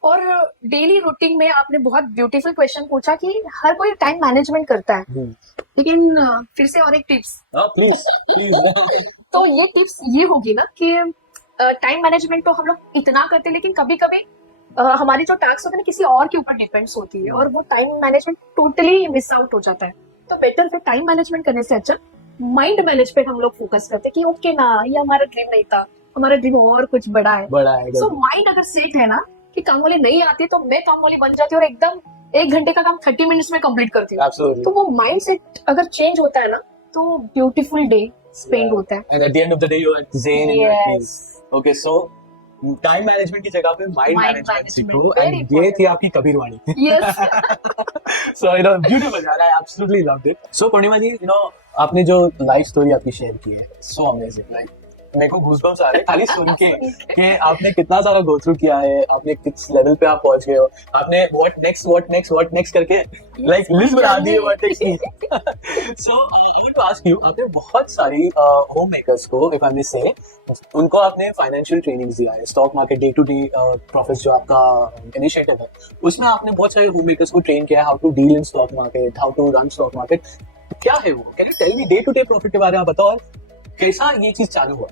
और डेली रूटीन में आपने बहुत ब्यूटीफुल क्वेश्चन पूछा कि हर कोई टाइम मैनेजमेंट करता है, लेकिन फिर से और एक टिप्स, प्लीज। तो ये टिप्स ये होगी ना कि टाइम मैनेजमेंट तो हम लोग इतना करते हैं, लेकिन कभी कभी हमारी जो टास्क होती है ना किसी और के ऊपर डिपेंड्स होती है, और वो time management totally miss out हो जाता है। तो बेटर फिर टाइम मैनेजमेंट करने से अच्छा माइंड मैनेज पे हम लोग फोकस करते हैं कि ओके ना, ये हमारा ड्रीम नहीं था, हमारा ड्रीम और कुछ बड़ा है। सो माइंड अगर सेट है ना कि काम वाली नहीं आती तो मैं काम वाली बन जाती हूँ और एकदम 1 घंटे का काम 30 मिनट्स में कंप्लीट करती हूँ। तो वो माइंड सेट अगर चेंज होता है ना, तो ब्यूटीफुल डे, स्पेंड होता है। And at the end of the day, you are zen in your Yes. case. Okay, so time management की जगह पे माइंड Mind मैनेजमेंट management, सीखो, very एंड ये important. थी आपकी कबीरवाणी। Yes. So you know, beautiful यार, I absolutely loved it. So Purnima ji, you know, आपने जो लाइफ स्टोरी आपकी शेयर की है, so amazing, like मेरे को गूज़बम्प्स आ रहे हैं खाली सुन के कि आपने कितना सारा गो थ्रू किया है, आपने किस लेवल पे आप पहुंच गए हो, आपने व्हाट नेक्स्ट करके लाइक लिस्ट बना दी है what next. So I want to ask you, आपने बहुत सारी होम मेकर्स को, इफ आई मे से, उनको आपने फाइनेंशियल ट्रेनिंग दिया है, stock market day to day profit जो आपका इनिशिएटिव है, उसमें आपने बहुत सारे होम मेकर्स को ट्रेन किया है, how to deal in stock market, how to run stock market. क्या है वो, can you tell me day to day profit के बारे में बताओ, और कैसा ये चीज चालू हुआ?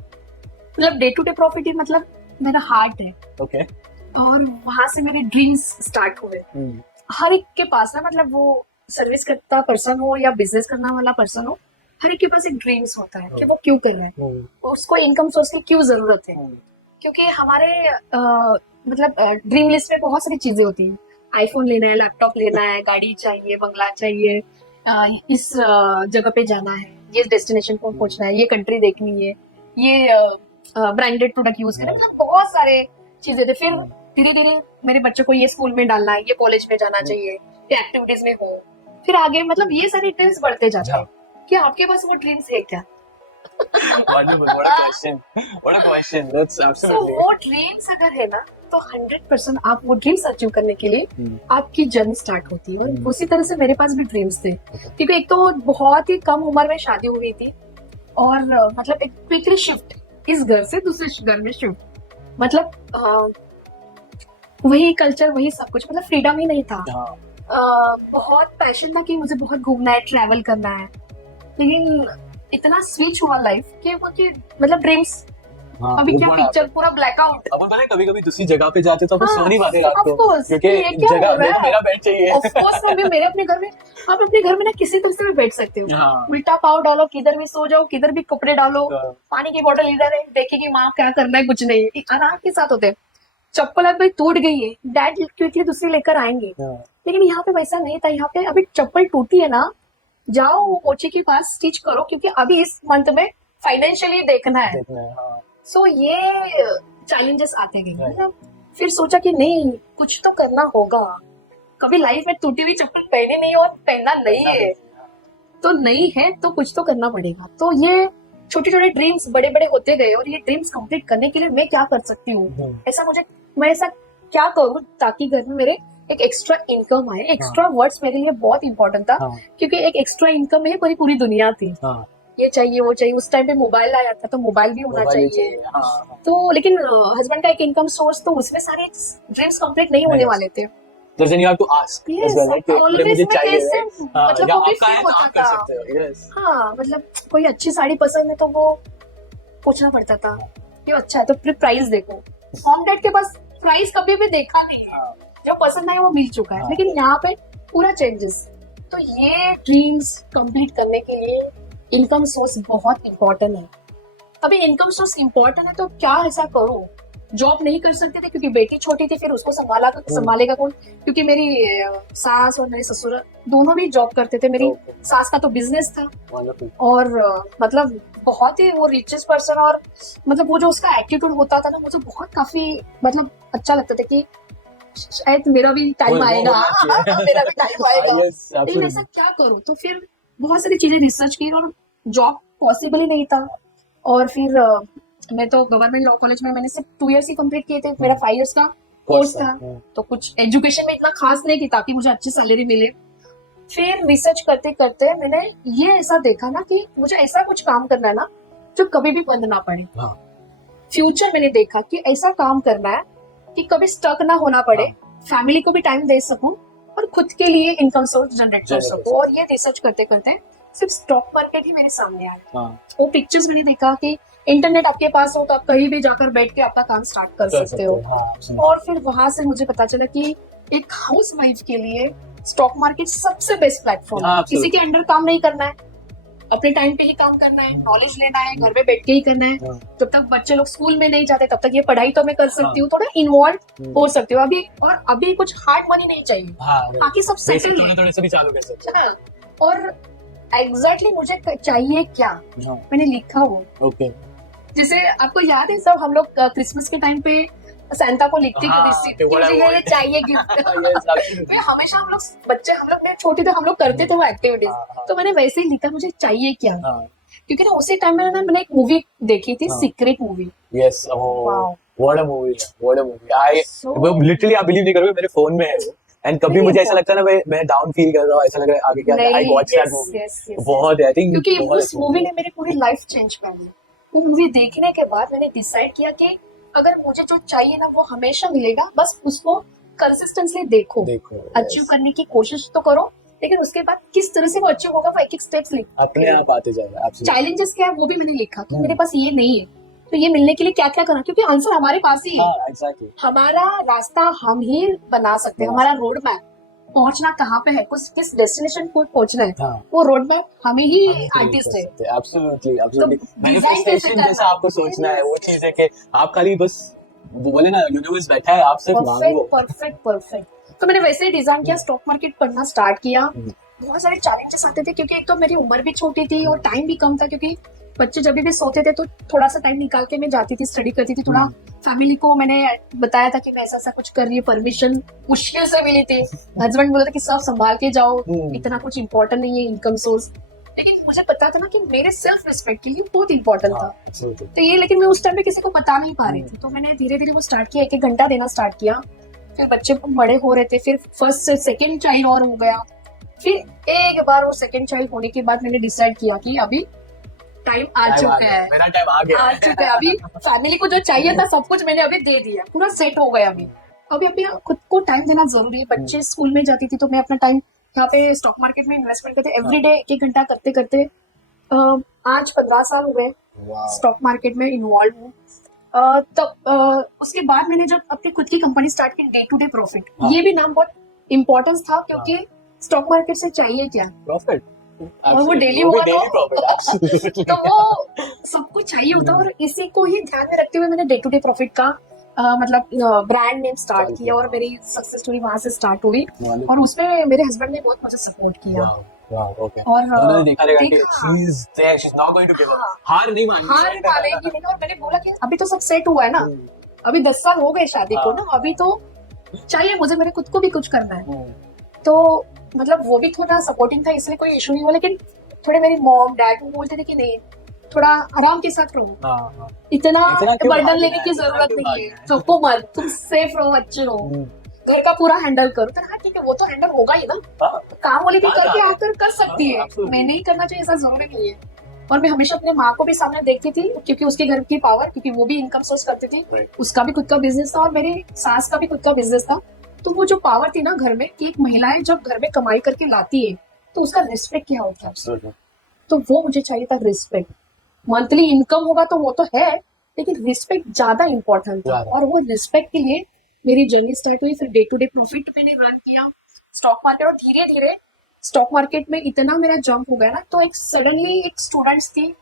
मतलब डे टू डे प्रॉफिट ही मतलब मेरा हार्ट है, ओके, और वहां से मेरे ड्रीम्स स्टार्ट हुए। हर एक के पास ना, मतलब वो सर्विस करता पर्सन हो या बिजनेस करने वाला पर्सन हो, हर एक के पास एक ड्रीम्स होता है कि वो क्यों कर रहे हैं, उसको इनकम सोर्स की क्यों जरूरत है। क्योंकि हमारे मतलब ड्रीम लिस्ट में बहुत सारी चीजें होती हैं, आईफोन लेना है, लैपटॉप लेना है, गाड़ी चाहिए, बंगला चाहिए, इस जगह पे जाना है, ये डेस्टिनेशन पर पहुंचना है, ये कंट्री देखनी है, ये ब्रांडेड प्रोडक्ट यूज करना है, मतलब बहुत सारे चीजें थे। फिर धीरे धीरे मेरे बच्चों को ये स्कूल में डालना है, ये कॉलेज में जाना चाहिए, ये एक्टिविटीज में हो, फिर आगे मतलब ये सारे ड्रीम्स बढ़ते जाते हैं। कि आपके पास वो ड्रीम्स है क्या? Wonderful, what a question, what a question, that's So, absolutely वो ड्रीम्स अगर है ना, तो 100% आप वो ड्रीम्स अचीव करने के लिए आपकी जर्नी स्टार्ट होती है। और उसी तरह से मेरे पास भी ड्रीम्स थे, क्योंकि एक तो बहुत ही कम उम्र में शादी हो गई थी, और मतलब एक क्विकली शिफ्ट, इस घर से दूसरे घर में शिफ्ट, मतलब वही कल्चर, वही सब कुछ, मतलब फ्रीडम ही नहीं था। बहुत पैशन था कि मुझे बहुत घूमना है, ट्रैवल करना है, लेकिन इतना स्विच हुआ लाइफ कि वो कि मतलब ड्रीम्स अभी क्या पिक्चर पूरा ब्लैकआउट। अपन पता है कभी-कभी दूसरी जगह पे जाते तो अपन सो नहीं पाते रात को, क्योंकि ये क्या जगह हो रहा है? मेरा बेड चाहिए। ऑफ कोर्स मैं मेरे अपने घर में, आप अपने घर में ना किसी तरह से भी बैठ सकते हो, हाँ। उल्टा पाव डालो, किधर भी सो जाओ, किधर भी कपड़े डालो, पानी की बोतल इधर है, देखेगी माँ क्या करना है, कुछ नहीं, आराम के साथ होते हैं। चप्पल अभी टूट गई है, डैड क्विकली दूसरी लेकर आएंगे, लेकिन यहाँ पे वैसा नहीं था। यहाँ पे अभी चप्पल टूटी है ना, जाओ वो कोची के पास स्टिच करो, क्योंकि अभी इस मंथ में फाइनेंशियली देखना है। सो ये चैलेंजेस आते गए, मतलब फिर सोचा कि नहीं, कुछ तो करना होगा। कभी लाइफ में टूटी हुई चप्पल पहनी नहीं और पहनना नहीं है, तो नहीं है तो कुछ तो करना पड़ेगा। तो ये छोटे छोटे ड्रीम्स बड़े बड़े होते गए, और ये ड्रीम्स कंप्लीट करने के लिए मैं क्या कर सकती हूँ, मैं ऐसा क्या करूँ ताकि घर में मेरे एक एक्स्ट्रा इनकम आए। एक्स्ट्रा वर्ड्स मेरे लिए बहुत इंपॉर्टेंट था, क्योंकि एक एक्स्ट्रा इनकम में पूरी दुनिया थी। ये चाहिए वो चाहिए, उस टाइम पे मोबाइल आया था तो मोबाइल भी होना चाहिए। तो लेकिन हस्बैंड का एक इनकम सोर्स, तो उसमें सारे ड्रीम्स कंप्लीट नहीं होने वाले थे। Then you have to ask as well, right? मुझे चाहिए, मतलब वो भी फील होता था। हाँ, मतलब कोई अच्छी साड़ी पसंद है तो वो पूछना पड़ता था ये अच्छा है तो फिर प्राइस देखो। मॉम डैड के पास प्राइस कभी भी देखा नहीं, जो पसंद आया वो मिल चुका है, लेकिन यहाँ पे पूरा चेंजेस। तो ये ड्रीम्स कंप्लीट करने के लिए इनकम सोर्स बहुत इंपॉर्टेंट है। अभी इनकम सोर्स इंपॉर्टेंट है तो क्या ऐसा करो, जॉब नहीं कर सकते थे क्योंकि बेटी छोटी थी, फिर उसको संभालेगा कौन, क्योंकि मेरी सास और मेरे ससुर दोनों भी जॉब करते थे। मेरी सास का तो बिजनेस था, और मतलब बहुत ही वो रिचेस्ट पर्सन, और मतलब वो जो उसका एटीट्यूड होता था ना, मुझे बहुत काफी मतलब अच्छा लगता था कि शायद मेरा भी टाइम आएगा, मेरा भी टाइम आएगा, लेकिन ऐसा क्या करूँ। तो फिर बहुत सारी चीजें रिसर्च की, और जॉब पॉसिबल ही नहीं था। और फिर मैं तो गवर्नमेंट लॉ कॉलेज में मैंने सिर्फ 2 इयर्स ही कंप्लीट किए थे, मेरा 5 इयर्स का कोर्स था, तो कुछ एजुकेशन में इतना खास नहीं की ताकि मुझे अच्छी सैलरी मिले। फिर रिसर्च करते करते मैंने ये ऐसा देखा ना कि मुझे ऐसा कुछ काम करना है ना जो कभी भी बंद ना पड़े। फ्यूचर मैंने देखा कि ऐसा काम करना है कि कभी स्टक ना होना पड़े, फैमिली को भी टाइम दे सकूं और खुद के लिए इनकम सोर्स जनरेट कर सकूं। और ये रिसर्च करते करते सिर्फ स्टॉक मार्केट ही मेरे सामने आया। वो पिक्चर्स मैंने देखा कि इंटरनेट आपके पास हो तो आप कहीं भी जाकर बैठ के आपका काम स्टार्ट कर सकते हो। और फिर वहां से मुझे पता चला कि एक हाउस वाइफ के लिए स्टॉक मार्केट सबसे बेस्ट प्लेटफॉर्म है। किसी के अंडर काम नहीं करना है, अपने टाइम पे ही काम करना है, नॉलेज लेना है, घर में बैठ के ही करना है। जब तक बच्चे लोग स्कूल में नहीं जाते तब तक ये पढ़ाई तो मैं कर सकती हूँ, थोड़ा इन्वॉल्व हो सकती हूँ अभी। और अभी कुछ हार्ड मनी नहीं चाहिए, बाकी सब सेटल थोड़े से भी चालू कर सकते हैं। और एग्जैक्टली मुझे चाहिए क्या, हाँ, मैंने लिखा वो। ओके। जैसे आपको याद है सब हम लोग क्रिसमस के टाइम पे सैंटा को लिखते हाँ, कि कि what I मुझे ये want. चाहिए गिफ्ट। Yes, absolutely. हमेशा हम लोग बच्चे, हम लोग में छोटे थे, हम लोग करते थे वो एक्टिविटीज। हाँ, तो मैंने वैसे ही लिखा मुझे चाहिए क्या, हाँ, क्योंकि ना उसी टाइम में ना मैंने एक मूवी देखी थी, हाँ। Secret movie. yes, oh, Wow. what a movie, what a movie. वो लिटरली आप बिलीव नहीं करोगे, मेरे फोन में है वो। एंड कभी नहीं, मुझे ऐसा लगता है ना, मैं डाउन फील कर रहा हूँ, ऐसा लग रहा है आगे क्या, आई वॉच दैट मूवी। बहुत है, आई थिंक क्योंकि बहुत उस मूवी ने मेरी पूरी लाइफ चेंज कर दी। वो मूवी देखने के बाद मैंने डिसाइड किया कि अगर मुझे जो चाहिए ना वो हमेशा मिलेगा, बस उसको कंसिस्टेंटली देखो, अचीव करने की कोशिश तो करो, लेकिन उसके बाद किस तरह से वो अचीव होगा वो एक एक स्टेप्स लिखो, अपने आप आते जाएगा। चैलेंजेस क्या है वो भी मैंने लिखा कि मेरे पास ये नहीं है तो ये मिलने के लिए क्या क्या करना, क्योंकि आंसर हमारे पास ही है। हाँ, एग्जैक्टली। हमारा रास्ता हम ही बना सकते हैं, हमारा रोड मैप, पहुंचना कहाँ पे है, किस डेस्टिनेशन को पहुंचना है, हाँ, वो रोड मैप हमें ही आर्टिस्ट है। Absolutely, absolutely. design कैसे मैनिफेस्टेशन करना जैसा है? आपको सोचना है, वो चीज है कि आप खाली बस वो बोले ना, यूनिवर्स बैठा है, आप सिर्फ मांगो। परफेक्ट। तो मैंने वैसे ही डिजाइन किया, स्टॉक मार्केट पढ़ना स्टार्ट किया। बहुत सारे चैलेंजेस आते थे क्योंकि एक तो मेरी उम्र भी छोटी थी और टाइम भी कम था, क्योंकि बच्चे जब भी सोते थे तो थोड़ा सा टाइम निकाल के मैं जाती थी, स्टडी करती थी। थोड़ा फैमिली को मैंने बताया था कि मैं ऐसा ऐसा कुछ कर रही हूँ, परमिशन मुश्किल से मिली थी। हस्बैंड बोला था कि सब संभाल के जाओ, इतना कुछ इम्पोर्टेंट नहीं है इनकम सोर्स। लेकिन मुझे पता था ना कि मेरे सेल्फ रिस्पेक्ट के लिए बहुत इंपॉर्टेंट था। तो ये, लेकिन मैं उस टाइम पे किसी को बता नहीं पा रही थी। तो मैंने धीरे धीरे वो स्टार्ट किया, 1-1 घंटा देना स्टार्ट किया। फिर बच्चे बड़े हो रहे थे, फिर फर्स्ट से सेकेंड चाइल्ड और हो गया। फिर एक बार वो सेकेंड चाइल्ड होने के बाद मैंने डिसाइड किया कि अभी टाइम आ चुका है, मेरा टाइम आ गया आ चुका है। अभी फैमिली को जो चाहिए था सब कुछ मैंने अभी दे दिया, पूरा सेट हो गया। अभी अभी खुद को टाइम देना जरूरी है। बच्चे स्कूल में जाती थी तो मैं अपना टाइम यहाँ पे स्टॉक मार्केट में इन्वेस्टमेंट करते, एवरीडे 1-1 घंटा करते करते आज 15 साल हो गए स्टॉक मार्केट में इन्वॉल्व हूँ। तब उसके बाद मैंने जब अपनी खुद की कंपनी स्टार्ट की, डे टू डे प्रॉफिट, ये भी नाम बहुत इम्पोर्टेंस था, क्योंकि स्टॉक मार्केट से चाहिए क्या, प्रॉफिट, और वो डेली होगा तो वो सबको चाहिए होता है। और इसी को ही ध्यान में रखते हुए मैंने डे टू डे प्रॉफिट का मतलब ब्रांड नेम स्टार्ट किया, और मेरी सक्सेस स्टोरी वहां से स्टार्ट हुई। और उसमें मेरे हस्बैंड ने बहुत मुझे सपोर्ट किया। और उन्होंने देखा कि she is there, she's not going to give up, हार नहीं मानेगी नहीं। और मैंने बोला कि अभी तो सब सेट हुआ है ना, अभी 10 साल हो गए शादी को ना, अभी तो चाहिए मुझे, मेरे खुद को भी कुछ करना है। तो मतलब वो भी थोड़ा सपोर्टिंग था, इसलिए कोई इशू नहीं हुआ। लेकिन थोड़े मेरी मॉम डैड वो बोलते थे कि नहीं, थोड़ा आराम के साथ रहो, इतना बर्डन लेने की जरूरत नहीं है, चुपो मत, तुम सेफ रहो, अच्छे रहो, घर का पूरा हैंडल करो। तो हाँ ठीक है, वो तो हैंडल होगा ही ना, काम वाली भी करके आकर कर सकती है, मैं नहीं करना चाहिए ऐसा जरूरी नहीं है। और मैं हमेशा अपने माँ को भी सामने देखती थी, क्योंकि उसके घर की पावर, क्योंकि वो भी इनकम सोर्स करती थी, उसका भी खुद का बिजनेस था और मेरी सास का भी खुद का बिजनेस था। तो वो जो पावर थी ना घर में, कि एक महिलाएं जब घर में कमाई करके लाती है तो उसका रिस्पेक्ट क्या होता है, तो वो मुझे चाहिए था रिस्पेक्ट। मंथली इनकम होगा तो वो तो है, लेकिन रिस्पेक्ट ज्यादा इंपॉर्टेंट था। और वो रिस्पेक्ट के लिए मेरी जर्नी स्टार्ट हुई। फिर डे टू डे प्रॉफिट मैंने रन किया, स्टॉक मार्केट, और धीरे धीरे स्टॉक मार्केट में इतना मेरा जंप हो गया ना। तो एक सडनली एक स्टूडेंट्स थी,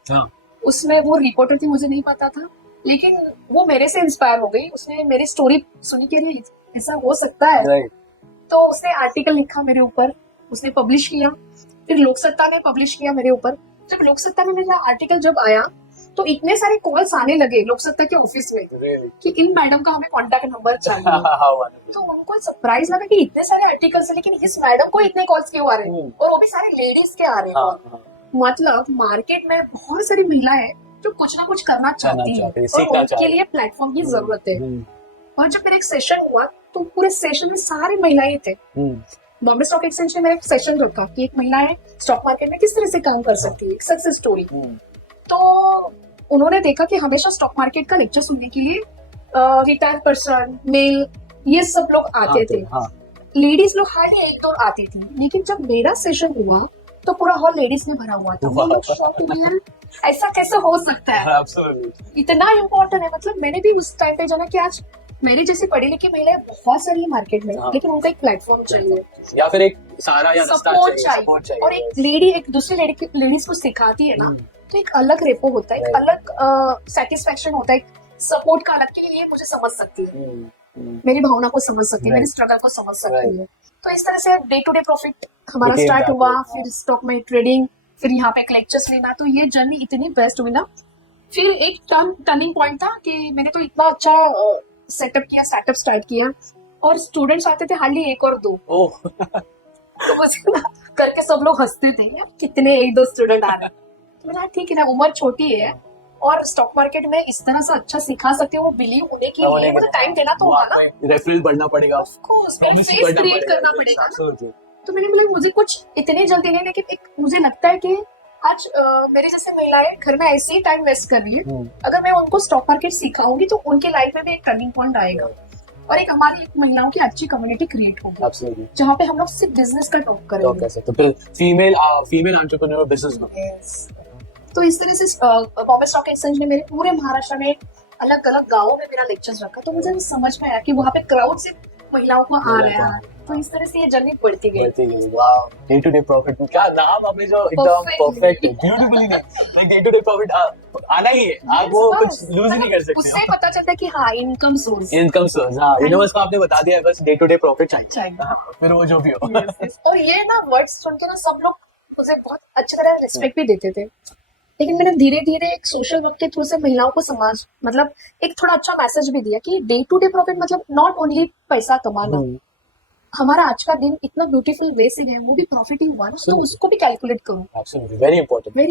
उसमें वो रिपोर्टर थी, मुझे नहीं पता था, लेकिन वो मेरे से इंस्पायर हो गई। उसने मेरी स्टोरी सुनी कि अरे ऐसा हो सकता है, तो उसने आर्टिकल लिखा मेरे ऊपर, उसने पब्लिश किया। फिर लोकसत्ता ने पब्लिश किया मेरे ऊपर। जब लोकसत्ता में मेरा आर्टिकल जब आया तो इतने सारे कॉल्स आने लगे लोकसत्ता के ऑफिस में कि इन मैडम का हमें कॉन्टैक्ट नंबर चाहिए। तो उनको सरप्राइज लगा कि इतने सारे आर्टिकल्स, लेकिन इस मैडम को इतने कॉल्स क्यों आ रहे हैं, और वो भी सारे लेडीज के आ रहे हैं। मतलब मार्केट में बहुत सारी महिलाएं जो कुछ ना कुछ करना चाहती है और उनके लिए प्लेटफॉर्म की जरूरत है। और जब मेरा एक सेशन हुआ तो पूरे सेशन में सारी महिलाएं थे। बॉम्बे स्टॉक एक्सचेंज में मेरा एक सेशन रखा कि एक महिला है स्टॉक मार्केट में किस तरह से काम कर सकती है, एक सक्सेस स्टोरी। तो उन्होंने देखा कि हमेशा स्टॉक मार्केट का लेक्चर सुनने के लिए रिटायर्ड पर्सन, मेल, ये सब लोग आते थे। लेडीज लोग हार्डली 1-2 आती थी। लेकिन जब मेरा सेशन हुआ तो पूरा हॉल लेडीज में भरा हुआ था। वो लोग शॉक हुए, यार ऐसा कैसे हो सकता है, इतना इम्पोर्टेंट है। मतलब मैंने भी उस टाइम पे जाना कि आज मेरी जैसी पढ़ी लिखी महिलाएं बहुत सारी है मार्केट में, लेकिन उनका एक प्लेटफॉर्म चाहिए, या फिर एक सहारा या सपोर्ट चाहिए। और एक लेडी एक दूसरी लेडीज को सिखाती है ना, तो एक अलग रेपो होता है, एक अलग सेटिस्फेक्शन होता है, सपोर्ट का अलग, कि ये मुझे समझ सकती है, मेरी भावना को समझ सकती है, मेरी स्ट्रगल को समझ सकती है। तो इस तरह से डे टू डे प्रॉफिट हमारा स्टार्ट हुआ। फिर स्टॉक में ट्रेडिंग, फिर यहाँ पे एक लेक्चर्स लेना, तो ये जर्नी इतनी बेस्ट हुई ना। फिर एक टर्निंग पॉइंट था कि मैंने तो इतना अच्छा सेटअप स्टार्ट किया, और स्टूडेंट्स आते थे हार्डली एक और दो, ओह तो मुझे ना करके सब लोग हंसते थे, यार कितने एक दो स्टूडेंट आ रहे हैं। तो मैंने कहा, ठीक है ना, उम्र छोटी है और स्टॉक मार्केट में इस तरह से अच्छा सिखा सकते हो, वो बिलीव होने के लिए मुझे टाइम देना तो होगा ना, रेफरल बढ़ना पड़ेगा, ऑफकोर्स फेस क्रिएट करना पड़ेगा ना। तो मैंने बोला मुझे कुछ इतने जल्दी नहीं, लेकिन एक मुझे लगता है कि आज मेरे जैसे महिलाएं घर में ऐसे ही टाइम वेस्ट कर रही है, अगर मैं उनको स्टॉक मार्केट सिखाऊंगी तो उनके लाइफ में भी एक टर्निंग पॉइंट आएगा, और एक हमारी एक महिलाओं की अच्छी कम्युनिटी क्रिएट होगी, जहाँ पे हम लोग सिर्फ बिजनेस का टॉक करेंगे। तो फिर फीमेल एंटरप्रेन्योर बिजनेस ग्रुप। तो इस तरह से बॉम्बे स्टॉक एक्सचेंज ने मेरे पूरे महाराष्ट्र में अलग अलग गाँवों में मेरा लेक्चर्स रखा, तो मुझे समझ में आया कि वहाँ पे क्राउड से महिलाओं को आ रहा है, तो इस तरह से ये जर्नी बढ़ती गई। वाह, डे टू डे प्रॉफिट, क्या नाम आपने जो एकदम परफेक्ट ब्यूटीफुली ने, डे टू डे प्रॉफिट आना ही है, आप वो कुछ लूज ही नहीं कर सकते। उससे पता चलता है कि हाँ इनकम सोर्स, हाँ, यूनिवर्स को आपने बता दिया, बस डे टू डे प्रॉफिट चाहिए, फिर वो जो भी हो। और ये ना वर्ड्स सुन के ना सब लोग मुझे बहुत अच्छी तरह रिस्पेक्ट भी देते थे, लेकिन मैंने धीरे धीरे एक सोशल वर्क के थ्रू से महिलाओं को समाज मतलब एक थोड़ा अच्छा मैसेज भी दिया कि डे टू डे प्रॉफिट मतलब नॉट ओनली पैसा कमाना, हमारा आज का दिन इतना ब्यूटीफुल वे से गया, वो भी प्रॉफिट ही हुआ ना, तो उसको भी कैलकुलेट करो। Absolutely, very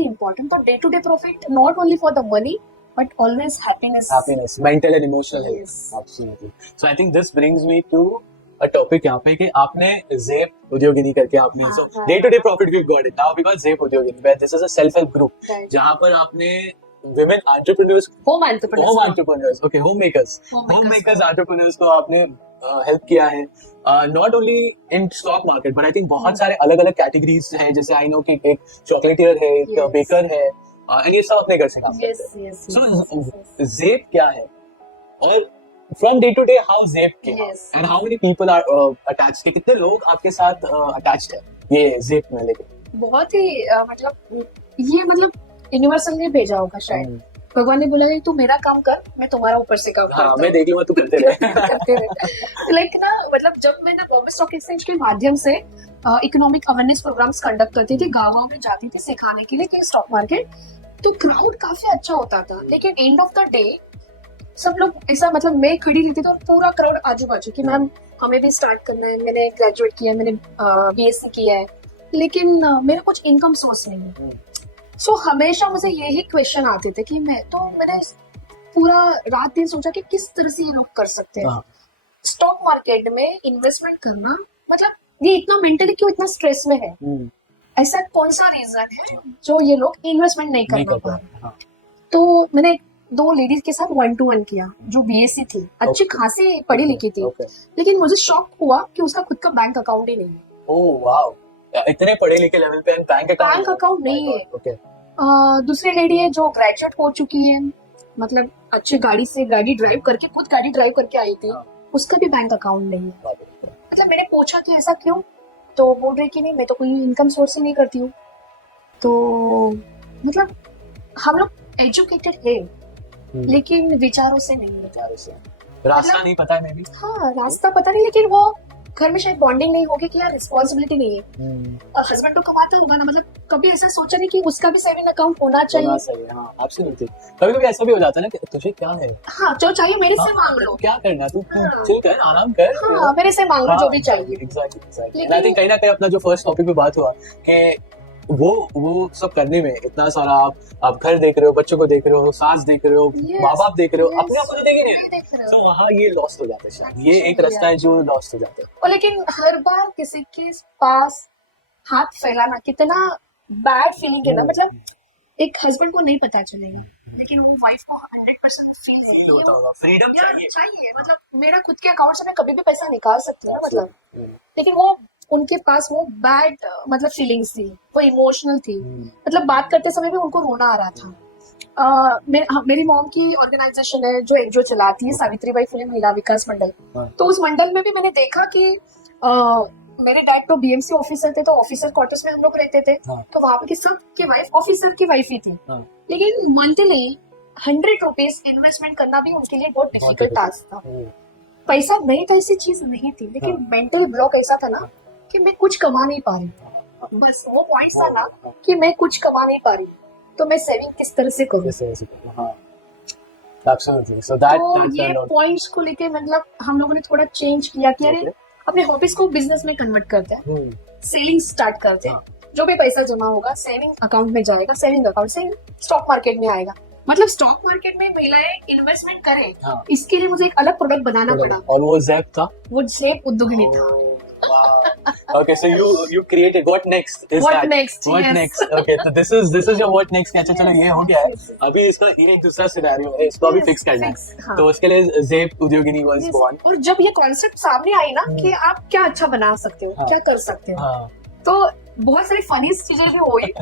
important. तो day to day profit not only for the money but always happiness, mental and emotional health. Absolutely. So I think this brings me to a topic यहाँ पे कि आपने ज़ेप उद्योगिनी करके आपने day to day profit we got it now because Zep Udyogini, where this is a self help group जहाँ पर आपने women entrepreneurs, home entrepreneurs, okay, homemakers entrepreneurs को आपने हेल्प किया है, not only in stock market but I think बहुत सारे अलग अलग कैटेगरीज हैं, जैसे आई नो कि एक चॉकलेटियर है, एक बेकर है, एंड ये सब अपने घर से काम करते हैं। सो ज़ेप क्या है, और from day to day how Zep came and how many people are attached, के कितने लोग आपके साथ अटैच्ड है ये ज़ेप में लेके? बहुत ही मतलब यूनिवर्सल ने भेजा होगा शायद, भगवान ने बोला तू मेरा काम कर, मैं तुम्हारा ऊपर से काम करता हूं, मैं देख लूंगा, तू करते रहे। लाइक ना मतलब जब मैं ना बॉम्बे स्टॉक एक्सचेंज के माध्यम से इकोनॉमिक अवेयरनेस प्रोग्राम्स कंडक्ट करती थी, गाँव में जाती थी सिखाने के लिए कि स्टॉक मार्केट, तो क्राउड काफी अच्छा होता था, लेकिन एंड ऑफ द डे सब लोग ऐसा मतलब मैं खड़ी रहती थी और पूरा क्राउड आजू बाजू की मैम हमें भी स्टार्ट करना है, मैंने ग्रेजुएट किया है, मैंने BSc किया है, लेकिन मेरा कुछ इनकम सोर्स नहीं है। सो हमेशा मुझे यही क्वेश्चन आते थे कि मैंने पूरा रात दिन सोचा कि किस तरह से ये लोग कर सकते हैं स्टॉक मार्केट में इन्वेस्टमेंट करना, मतलब ये इतना मेंटली क्यों इतना स्ट्रेस में है, ऐसा कौन सा रीजन है जो ये लोग इन्वेस्टमेंट नहीं कर पा रहे। तो मैंने 2 लेडीज के साथ 1-to-1 किया जो BSc थी, अच्छी खासी पढ़ी लिखी थी, लेकिन मुझे शॉक हुआ कि उसका खुद का बैंक अकाउंट ही नहीं है। ओह वाओ, इतने पढ़े लिखे लेवल पे बैंक अकाउंट नहीं है। दूसरी लेडी है जो ग्रेजुएट हो चुकी है, मतलब अच्छी गाड़ी ड्राइव करके खुद गाड़ी ड्राइव करके आई थी, उसका भी बैंक अकाउंट नहीं है। मतलब मैंने पूछा कि ऐसा क्यों, तो बोल रही कि नहीं मैं तो कोई इनकम सोर्स ही नहीं करती हूँ। तो मतलब हम लोग एजुकेटेड है लेकिन विचारों से नहीं, रास्ता नहीं पता है मे बी। हाँ, रास्ता पता नहीं, लेकिन वो घर में शायद बॉन्डिंग नहीं होगी कि यार रिस्पॉन्सिबिलिटी नहीं है। हस्बैंड तो कमाता होगा ना, मतलब कभी ऐसा सोचा नहीं कि उसका भी सेविंग अकाउंट होना चाहिए। हाँ, एब्सोल्युटली। कभी-कभी ऐसा भी हो जाता है ना कि तुझे क्या है, हाँ जो चाहिए मेरे से मांग लो, क्या करना तू चिल कर, आराम कर, हाँ मेरे से मांग लो जो भी चाहिए। एग्जैक्टली। आई थिंक कहीं ना कहीं अपना जो फर्स्ट टॉपिक पे बात हुआ कि वो सब करने में इतना सारा आप घर देख रहे हो, बच्चों को देख रहे हो, सास देख रहे हो, माँ बाप देख रहे हो, अपने आप को तो देख ही नहीं, तो वहाँ ये लॉस्ट हो जाता है शायद, ये एक रास्ता है जो लॉस्ट हो जाता है। और लेकिन हर बार किसी के पास हाथ फैलाना कितना बैड फीलिंग है ना, मतलब एक हस्बैंड को नहीं पता चलेगा लेकिन वो वाइफ को 100% फील होता होगा, फ्रीडम चाहिए, मतलब मेरा खुद के अकाउंट से मैं कभी भी पैसा निकाल सकती हूँ ना, मतलब लेकिन वो उनके पास वो बैड मतलब फीलिंग्स थी, वो इमोशनल थी, मतलब बात करते समय भी उनको रोना आ रहा था। मेरी मॉम की ऑर्गेनाइजेशन है जो एनजीओ चलाती है, सावित्रीबाई फुले महिला विकास मंडल, तो उस मंडल में भी मैंने देखा कि मेरे डैड तो BMC ऑफिसर थे, तो ऑफिसर क्वार्टर्स में हम लोग रहते थे, तो वहां पे सब की वाइफ ऑफिसर की वाइफ ही थी, लेकिन मंथली 100 रुपीज इन्वेस्टमेंट करना भी उनके लिए बहुत डिफिकल्ट टास्क था। पैसा नहीं था, ऐसी चीज नहीं थी, लेकिन मेंटल ब्लॉक ऐसा था ना कि मैं कुछ कमा नहीं पा रही, बस वो पॉइंट था ना कि मैं कुछ कमा नहीं पा रही, तो मैं सेविंग किस तरह से करूँ। हाँ, एब्सोल्युटली। सो दैट तो ये पॉइंट्स को लेके मतलब हम लोगों ने थोड़ा चेंज किया कि अरे अपने हॉबीज को बिजनेस में कन्वर्ट करते हैं, सेलिंग स्टार्ट करते हैं। जो भी पैसा जमा होगा सेविंग अकाउंट में जाएगा, सेविंग अकाउंट से स्टॉक मार्केट में आएगा। मतलब स्टॉक मार्केट में महिलाएं इन्वेस्टमेंट करें, इसके लिए मुझे एक अलग प्रोडक्ट बनाना पड़ा, और वो ज़ैप था, वो ज़ैप उद्योगिनी था। Okay, so you created what next? What next? What Yes. next? Okay, so this is your what next? अच्छा चलो ये हो गया है, अभी इसका ये एक दूसरा सिनेरियो है, इसको अभी फिक्स करना है। तो उसके लिए ज़ैप उद्योगिनी was born। और जब ये कॉन्सेप्ट सामने आई ना कि आप क्या अच्छा बना सकते हो, क्या कर सकते हो, तो बहुत सारी फनी चीजें भी हुई।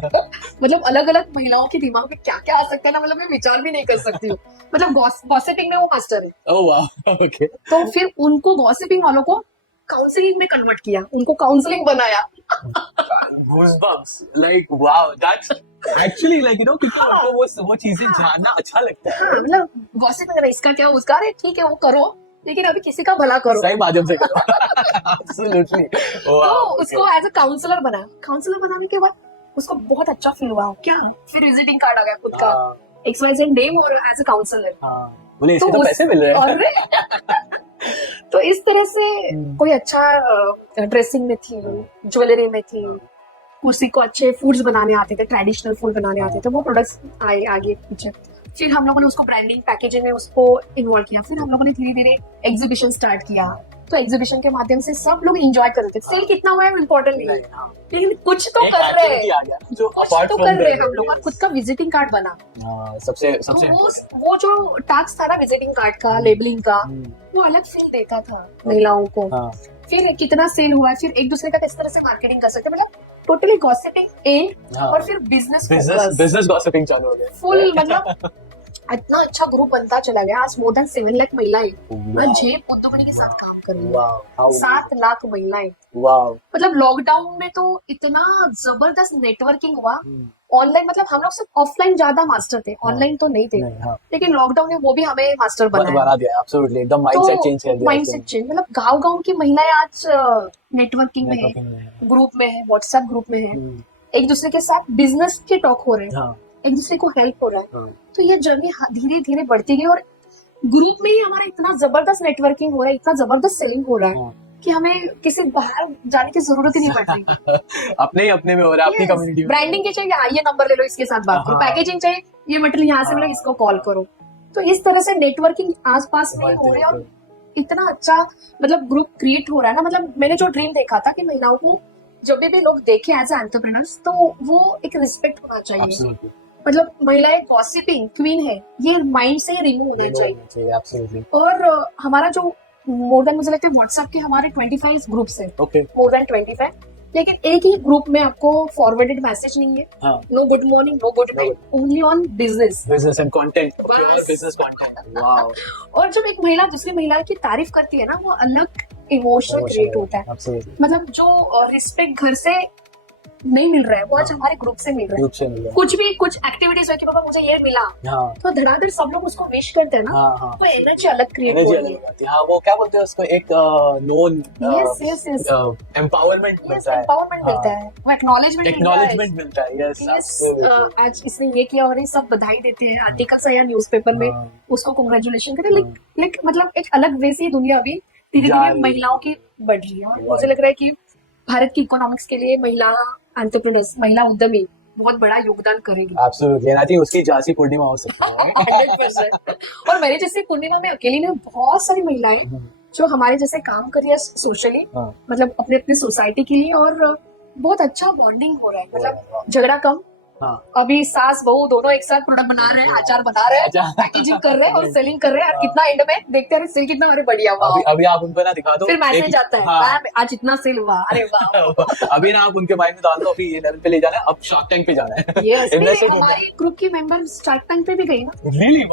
मतलब अलग अलग महिलाओं के दिमाग में क्या क्या आ सकता है ना, मतलब मैं विचार भी नहीं कर सकती हूँ। मतलब गॉसिपिंग में वो मास्टर है। Oh wow, okay। तो फिर उनको गॉसिपिंग वालों को काउंसलिंग में कन्वर्ट किया, उनको काउंसलिंग बनाया। Goosebumps, like wow, that's actually like you know क्योंकि उनको वो चीजें जानना अच्छा लगता है। मतलब गॉसिपिंग अरे इसका क्या उसका, अरे ठीक है वो करो, लेकिन अभी किसी का भला करो, सही माध्यम से करो। Absolutely। तो उसको एज अ काउंसलर बना। काउंसलर बनाने के बाद उसको बहुत अच्छा फील हुआ। क्या फिर विजिटिंग कार्ड आ गया खुद का, XYZ नेम और एज अ काउंसलर। बोले इसके तो पैसे मिल रहे हैं। तो इस तरह से कोई अच्छा ड्रेसिंग में थी, ज्वेलरी में थी, किसी को अच्छे फूड्स बनाने आते थे, ट्रेडिशनल फूड बनाने आते थे, वो प्रोडक्ट्स आए आगे पीछे। फिर हम लोगों ने उसको ब्रांडिंग पैकेजिंग में उसको इन्वॉल्व किया। फिर हम लोगों ने धीरे धीरे एग्जीबिशन स्टार्ट किया, तो एग्जीबिशन के माध्यम से सब लोग एंजॉय कर रहे थे। सेल कितना हुआ है इम्पोर्टेंट नहीं है, लेकिन कुछ तो कर रहे हैं, जो कुछ तो कर रहे हैं हम लोग। खुद का विजिटिंग कार्ड बना, सबसे तो वो जो टास्क था ना विजिटिंग कार्ड का, लेबलिंग का, वो अलग फील देता था महिलाओं को। फिर कितना सेल हुआ है, फिर एक दूसरे का किस तरह से मार्केटिंग कर सकते, मतलब टोटली गॉसिपिंग एंड और फिर बिजनेस गॉसिपिंग चालू हो गया फुल। मतलब इतना अच्छा ग्रुप बनता चला गया। आज मोर देन 7 लाख महिलाएं ज़ैप उद्योगिनी के साथ काम कर रही है। 7 लाख महिलाएं। मतलब लॉकडाउन में तो इतना जबरदस्त नेटवर्किंग हुआ ऑनलाइन। मतलब हम लोग सिर्फ ऑफलाइन ज्यादा मास्टर थे, ऑनलाइन तो नहीं थे, लेकिन लॉकडाउन ने वो भी हमें मास्टर बना दिया। एब्सोल्युटली, एकदम माइंडसेट चेंज कर दिया। माइंडसेट चेंज, मतलब गांव-गांव की महिलाएं आज नेटवर्किंग में है, ग्रुप में है, व्हाट्सएप ग्रुप में है, एक दूसरे के साथ बिजनेस के टॉक हो रहे हैं, एक दूसरे को हेल्प हो रहा है। तो ये जर्नी धीरे धीरे बढ़ती गई और ग्रुप में ही हमारा इतना जबरदस्त नेटवर्किंग हो रहा है, इतना जबरदस्त सेलिंग हो रहा है कि हमें किसी बाहर जाने की जरूरत ही नहीं पड़ती। अपने ही अपने में हो रहा है, अपनी कम्युनिटी में। ब्रांडिंग के चाहिए ये नंबर ले लो, इसके साथ बात करो, पैकेजिंग चाहिए ये मटेरियल यहाँ से मिलो, इसको कॉल करो। तो इस तरह से नेटवर्किंग आस पास में हो रही है और इतना अच्छा मतलब ग्रुप क्रिएट हो रहा है ना। मतलब मैंने जो ड्रीम देखा था कि महिलाओं को जब भी लोग देखे एज एंटरप्रेन्योर्स, तो वो एक रिस्पेक्ट होना चाहिए। मतलब महिलाएं गॉसिपिंग क्वीन है, ये माइंड से रिमूव होना चाहिए। और हमारा जो मोर देन मुझे लगता है व्हाट्सएप के हमारे 25 ग्रुप्स हैं, मोर देन 25, लेकिन एक ही ग्रुप में आपको फॉरवर्डेड मैसेज नहीं है। No good morning, no good night, only on business and content, business content. Wow. और जब एक महिला दूसरी महिला की तारीफ करती है ना, वो अलग इमोशन क्रिएट होता है। मतलब जो रिस्पेक्ट घर से नहीं मिल रहा है वो आज हमारे ग्रुप से मिल रहा है। कुछ भी कुछ एक्टिविटीज है कि बाबा मुझे ये मिला, तो धड़ाधड़ सब लोग उसको विश करते हैं ना, तो एनर्जी अलग क्रिएट होती है। वो क्या बोलते हैं उसको, एक नोन एम्पावरमेंट मिलता है, वो एक्नॉलेजमेंट मिलता है। आज इसने ये किया और ये सब बधाई देते हैं, आर्टिकल्स या न्यूज़पेपर में उसको कांग्रेचुलेशन करते हैं। लेकिन मतलब एक अलग वैसी दुनिया अभी धीरे धीरे महिलाओं की बढ़ रही है और मुझे लग रहा है कि भारत की इकोनॉमिक्स के लिए महिला एंटरप्रेन्योर्स, महिला उद्यमी बहुत बड़ा योगदान करेगी। एब्सोल्युटली, एंड आई थिंक उसकी झांसी पूर्णिमा हो सकती है। 100%। और मेरे जैसे पूर्णिमा में अकेली में बहुत सारी महिलाएं जो हमारे जैसे काम कर रही है सोशली, मतलब अपने अपने सोसाइटी के लिए, और बहुत अच्छा बॉन्डिंग हो रहा है। मतलब झगड़ा कम। अभी सास बहू दोनों एक साथ प्रोडक्ट बना रहे हैं, अचार बना रहे हैं, पैकेजिंग कर रहे हैं और सेलिंग कर रहे हैं। कितना एंड में देखते हैं सेल कितना, अरे बढ़िया हुआ। अभी आप उनको ना दिखा दो, फिर मैसेज आता है आज इतना सेल हुआ, अरे वाह। अभी ना आप उनके माइंड में डाल दो अभी ये लेवल पे ले जाना है, अब शार्क टैंक पे जाना है। हमारे ग्रुप की मेंबर शार्क टैंक पे भी गई ना। Really?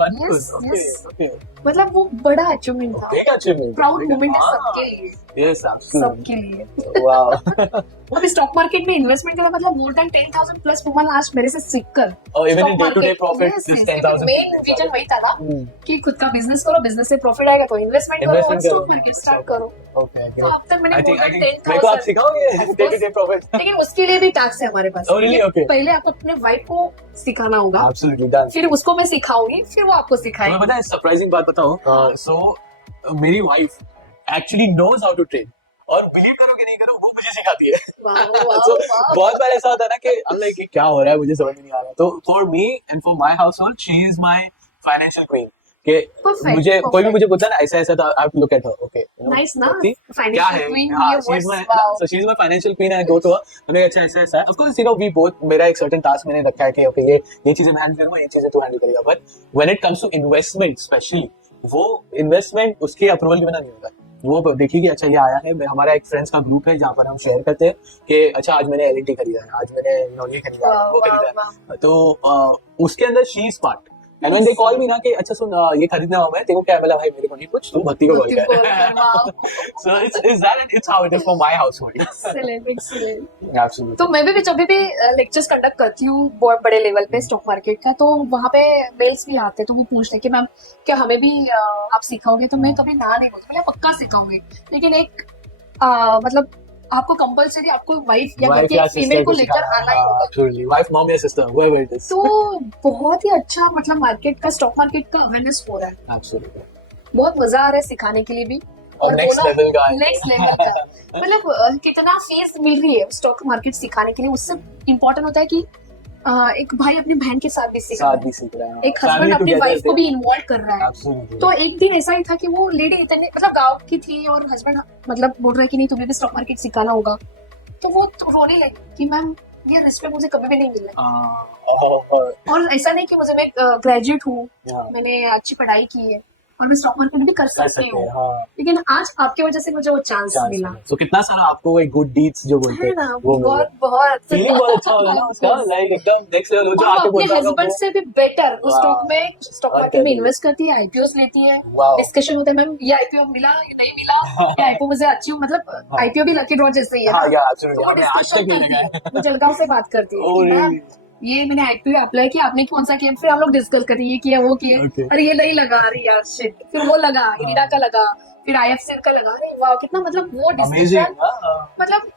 मतलब वो बड़ा अचीवमेंट था, Big achievement. Proud Big moment है achievement. सबके लिए, Yes, absolutely. सबके लिए। Wow. अब स्टॉक मार्केट में इन्वेस्टमेंट करना मतलब मोर देन 10,000 प्लस वुमन आज मेरे से सीख कर Oh, even in day-to-day profit, just 10,000. Main reason वही था ना Hmm. कि खुद का बिजनेस करो, बिजनेस से प्रॉफिट आएगा तो इन्वेस्टमेंट करो और Investment स्टॉक करो. मार्केट स्टार्ट करो। Okay. तो अब तक मैंने I think मोर देन मेरे को आप 10,000, सिखाओगे day-to-day profit. लेकिन उसके लिए भी टास्क है हमारे पास। Oh, really? Okay. पहले आपको अपने वाइफ को सिखाना होगा, Absolutely done. फिर उसको मैं सिखाऊंगी, फिर वो आपको तुम्हें सिखाएगी। पता है सरप्राइजिंग बात बताऊं, सो मेरी wife actually knows how to trade, और बिलीव करो कि नहीं करो वो मुझे सिखाती है। वाह, वाह, So, वाह। बहुत बार ऐसा होता है ना कि I'm like, ये क्या हो रहा है, मुझे समझ में नहीं आ रहा। तो for me and for my household she is my financial queen, कि Perfect, मुझे कोई भी perfect. मुझे पूछता है ना ऐसा ऐसा, तो I look at her, okay Nice ना? क्या Financial है, queen, हाँ, ये she is words, my, wow. So she is my financial queen, I go to her, हमें अच्छा ऐसा ऐसा है। Of course you know we both, मेरा एक सर्टेन टास्क मैंने रखा है कि ओके ये चीजें मैं हैंडल करूंगा, ये चीजें तू हैंडल करेगा, but when it comes to investment specially, वो इन्वेस्टमेंट उसके अप्रूवल के बिना नहीं होगा। वो देखिए कि अच्छा ये आया है, हमारा एक फ्रेंड्स का ग्रुप है जहाँ पर हम शेयर करते हैं कि अच्छा आज मैंने एलएनटी खरीदा है, आज मैंने ये खरीदा है, वो वाह, खरीदा है, तो उसके अंदर she is part. And when they call मी ना कि अच्छा सुन ये खरीदना हुआ है, तेरे को क्या है, भाई मेरे को नहीं कुछ, तू भक्ति को कॉल भक्ति को call कर। कर, wow. So it's that, it's how it is for my household. Excellent, excellent. Absolutely. तो मैं भी जब भी लेक्चर्स कंडक्ट करती हूँ बहुत बड़े लेवल पे स्टॉक मार्केट का, तो वहाँ पे मेल्स भी आते हैं, तो वो पूछते हैं कि मैम क्या हमें भी आप सिखाओगे, तो मैं कभी ना नहीं बोलती, मैं पक्का सिखाऊंगी, लेकिन एक मतलब आपको कंपलसरी आपको वाइफ या घर के फीमेल को लेकर आना ही होगा। एब्सोल्युटली, वाइफ, मॉम या सिस्टर, whoever it is. तो बहुत ही अच्छा मतलब मार्केट का, स्टॉक मार्केट का अवेयरनेस हो रहा है, एब्सोल्युटली। बहुत मजा आ रहा है सिखाने के लिए भी, और नेक्स्ट लेवल का है। नेक्स्ट लेवल का मतलब कितना फीस मिल रही है स्टॉक मार्केट सिखाने के लिए, उससे इम्पोर्टेंट होता है कि एक भाई अपनी बहन के साथ भी सीख रहा साथ है, भी सीख रहे हैं, एक हस्बैंड अपनी वाइफ को भी इन्वॉल्व कर रहा है। एब्सोल्युटली। तो एक दिन ऐसा ही था कि वो लेडी इतने मतलब गांव की थी और हस्बैंड मतलब बोल रहा है कि नहीं तुम्हें भी स्टॉक मार्केट सिखाना होगा, तो वो रोने लगी कि मैम ये रिस्पेक्ट मुझे कभी भी नहीं मिला है। और ऐसा नहीं कि मुझे, मैं ग्रेजुएट हूँ, मैंने अच्छी पढ़ाई की है और मैं स्टॉक मार्केट भी कर सकती हूँ, लेकिन आज आपकी वजह से मुझे वो चांस मिला। तो कितना सारा आपको एक गुड डीड्स जो बोलते है हैं ना, वो बहुत बहुत फीलिंग बहुत अच्छा होगा ना उसका, लाइक एकदम नेक्स्ट लेवल जो और आके वो अपने बोलता होगा हस्बैंड से भी बेटर उस वाह। स्टॉक मार्केट में इन्वेस्ट करती है, आईपीओस लेती है, वाह। डिस्कशन होता है मैम ये आईपीओ मिला, ये नहीं मिला, ये आईपीओ मुझे अच्छी मतलब आईपीओ भी लकी ड्रॉ जैसे ही है हाँ, ना। या तो एब्सोल्युटली, वो हमें आज तक नहीं लगा है। वो जलगांव से बात करती है Oh, कि मैम really? ये मैंने आईपीओ अप्लाई किया, आपने कौन सा किया, फिर हम लोग डिस्कस करें ये किया वो किया, Okay. अरे ये नहीं लगा, अरे यार शिट, फिर वो लगा, इनिडा का लगा, फिर आईएफसी का लगा, अरे वाह कितना मतलब वो अमेजिंग। डिस्कशन मतलब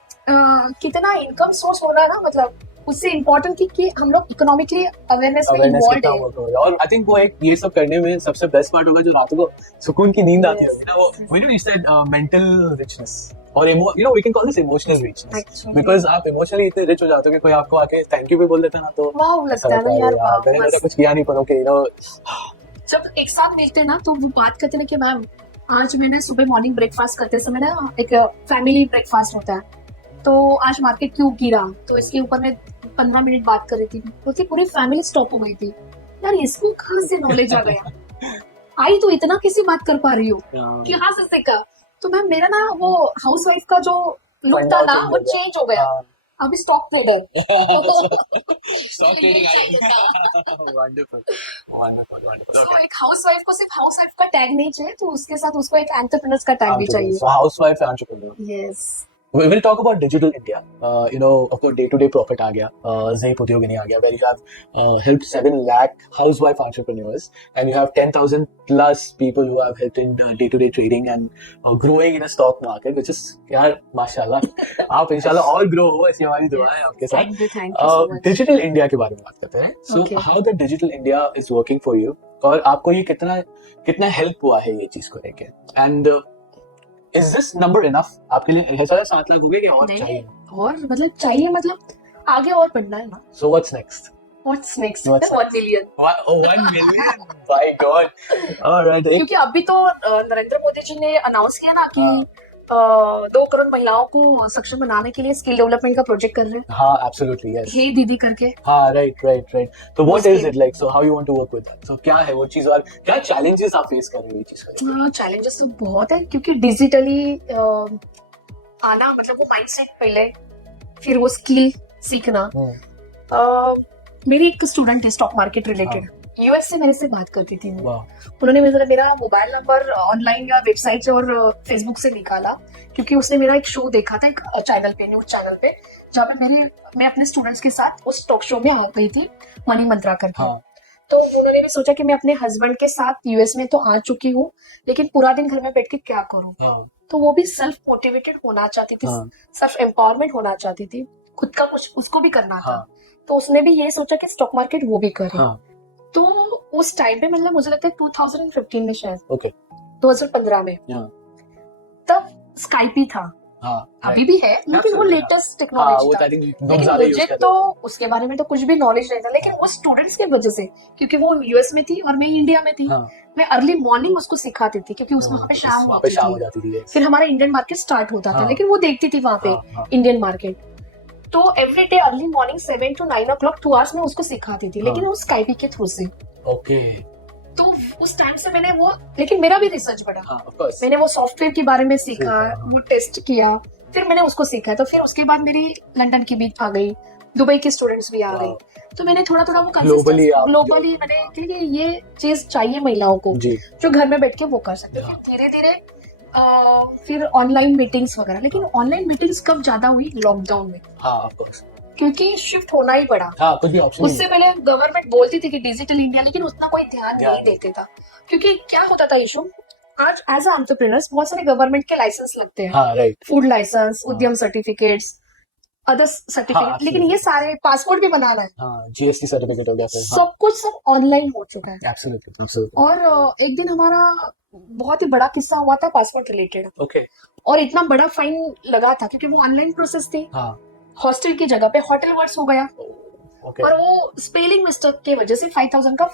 कितना इनकम सोर्स हो रहा है ना, मतलब उससे इम्पोर्टेंट कि हम लोग इकोनॉमिकली अवेयरनेस में अवेयरनेस इन्वॉल्व कितना है। वर्क हो रहा है, और आई थिंक वो एक ये सब करने में सबसे बेस्ट पार्ट होगा जो रातों को सुकून की नींद आती होगी ना, वो when you reach that mental richness, और you know we can call this emotional richness, Actually. Because आप इमोशनली इतने रिच हो जाते हो कि कोई आपको आके थैंक यू भी बोल देता है ना, तो वाह लगता है ना यार, वाह, मैंने मस्त। कुछ किया नहीं पर ओके, यू नो। जब एक साथ मिलते हैं ना तो वो बात करते हैं कि मैम आज मैंने सुबह मॉर्निंग ब्रेकफास्ट करते समय ना एक फैमिली ब्रेकफास्ट होता है, तो आज मार्केट क्यों गिरा, तो इसके ऊपर मैं 15 मिनट बात कर रही थी, क्योंकि पूरी फैमिली स्टॉप हो गई थी, यार इसको कहाँ से नॉलेज आ गया, आई तो इतना कैसे बात कर पा रही हो, कहाँ से सीखा। तो मैम मेरा ना वो हाउसवाइफ का जो लुक था ना वो चेंज हो गया, अभी stock trader. Wonderful wonderful wonderful. तो एक हाउसवाइफ को सिर्फ हाउसवाइफ का टैग नहीं चाहिए, तो उसके साथ उसको एक एंटरप्रेन्योर्स का टैग भी चाहिए। So housewife entrepreneur. Yes We will talk about digital India. You know, of course, day-to-day profit आ गया, Zeep Udyogini आ गया, where you have helped 7 lakh housewife entrepreneurs, and you have 10,000 plus people who have helped in day-to-day trading and growing in a stock market, which is यार माशाल्लाह, आप इंशाल्लाह और grow हो, ऐसी हमारी दुआ है आपके साथ। Thank you so much. Digital India के बारे में बात करते हैं। So Okay. how the digital India is working for you, और आपको ये कितना help हुआ है ये चीज को लेके, and is this number enough आपके लिए? ऐसा 7 लाख हो गए कि और नहीं, चाहिए? और मतलब चाहिए, मतलब आगे और बढ़ना है ना। So what's next? What's next? What's 1 million। 1 million? My God! All right. क्योंकि अभी तो नरेंद्र मोदी जी ने अनाउंस किया ना कि 2 करोड़ महिलाओं को सक्षम बनाने के लिए स्किल डेवलपमेंट का प्रोजेक्ट कर रहे हैं, हाँ, absolutely yes. हे दीदी करके। हाँ, right. So what is Mostly. it like? So how you want to work with that? So क्या है वो चीज, और क्या challenges आप face कर रहे हो ये चीज को? चैलेंजेस तो बहुत है, क्योंकि डिजिटली आना मतलब वो माइंडसेट पहले, फिर वो स्किल सीखना। मेरी एक स्टूडेंट है स्टॉक मार्केट रिलेटेड, यूएस से मेरे से बात करती थी वो। वाह। उन्होंने मेरा मोबाइल नंबर ऑनलाइन या वेबसाइट से और फेसबुक से निकाला, क्योंकि उसने मेरा एक शो देखा था एक चैनल पे, न्यूज चैनल पे, जहाँ पे मैं अपने स्टूडेंट्स के साथ उस टॉक शो में आ गई थी, मनी मंत्रा करके। हाँ। तो उन्होंने भी सोचा कि मैं अपने हस्बैंड के साथ यूएस में तो आ चुकी हूँ, लेकिन पूरा दिन घर में बैठ के क्या करूँ। हाँ। तो वो भी सेल्फ मोटिवेटेड होना चाहती थी, हाँ। सेल्फ एम्पावरमेंट होना चाहती थी, खुद का कुछ उसको भी करना था। हाँ। तो उसने भी ये सोचा कि स्टॉक मार्केट वो भी करे। हाँ। तो उस टाइम पे मतलब मुझे लगता है 2015 में, शायद ओके। 2015 में, हाँ। तब स्काइप ही था। हाँ। अभी भी है, लेकिन वो लेटेस्ट टेक्नोलॉजी था। लेकिन मुझे तो उसके बारे में तो कुछ भी नॉलेज नहीं था, लेकिन वो स्टूडेंट्स की वजह से, क्योंकि वो यूएस में थी और मैं इंडिया में थी, हाँ। मैं अर्ली मॉर्निंग उसको सिखाती थी, क्योंकि उसमें वहाँ पे शाम वहाँ पे शाम हो होती जाती थी। थी। फिर हमारा इंडियन मार्केट स्टार्ट होता था, हाँ। लेकिन वो देखती थी वहाँ पे हाँ। हाँ। Indian market. तो every day early morning 7 to 9 o'clock 2 hours में उसको सिखाती थी, लेकिन हाँ। वो स्काइप के थ्रू से। ओके। तो उस टाइम से मैंने वो, लेकिन मेरा भी रिसर्च बढ़ा। हाँ, of course। मैंने वो सॉफ्टवेयर के बारे में सीखा, हाँ। वो टेस्ट किया, फिर मैंने उसको सीखा। तो फिर उसके बाद मेरी लंदन की भी आ गई, दुबई के स्टूडेंट्स भी आ वाह। गए। तो मैंने थोड़ा थोड़ा वो Globally आप ग्लोबली मैंने कि ये चीज चाहिए महिलाओं को, जी। जो घर में बैठ के वो कर सकते। हाँ। धीरे धीरे फिर ऑनलाइन मीटिंग्स वगैरह, लेकिन ऑनलाइन मीटिंग्स कब ज्यादा हुई? लॉकडाउन में, हाँ, of course। क्योंकि शिफ्ट होना ही पड़ा। हाँ, कुछ भी ऑप्शन नहीं उससे पहले गवर्नमेंट बोलती थी कि डिजिटल इंडिया, लेकिन उतना कोई ध्यान नहीं देते था। क्योंकि क्या होता था इशू, आज एज एंटरप्रेन्योर्स बहुत सारे गवर्नमेंट के लाइसेंस लगते हैं। हाँ, राइट। फूड लाइसेंस, हाँ। उद्यम सर्टिफिकेट्स, अदर सर्टिफिकेट, हाँ, लेकिन ये सारे पासपोर्ट भी बनाना है, हाँ, जीएसटी सर्टिफिकेट हो गया फिर। हाँ, सब कुछ सब ऑनलाइन हो चुका है। Absolutely, absolutely. और एक दिन हमारा बहुत ही बड़ा किस्सा हुआ था पासपोर्ट रिलेटेड, ओके। और इतना बड़ा फाइन लगा था, क्योंकि वो ऑनलाइन प्रोसेस थी। हाँ। हॉस्टल की जगह पे होटल वर्ड्स हो गया, ओके। और वो स्पेलिंग मिस्टेक की वजह से 5000 का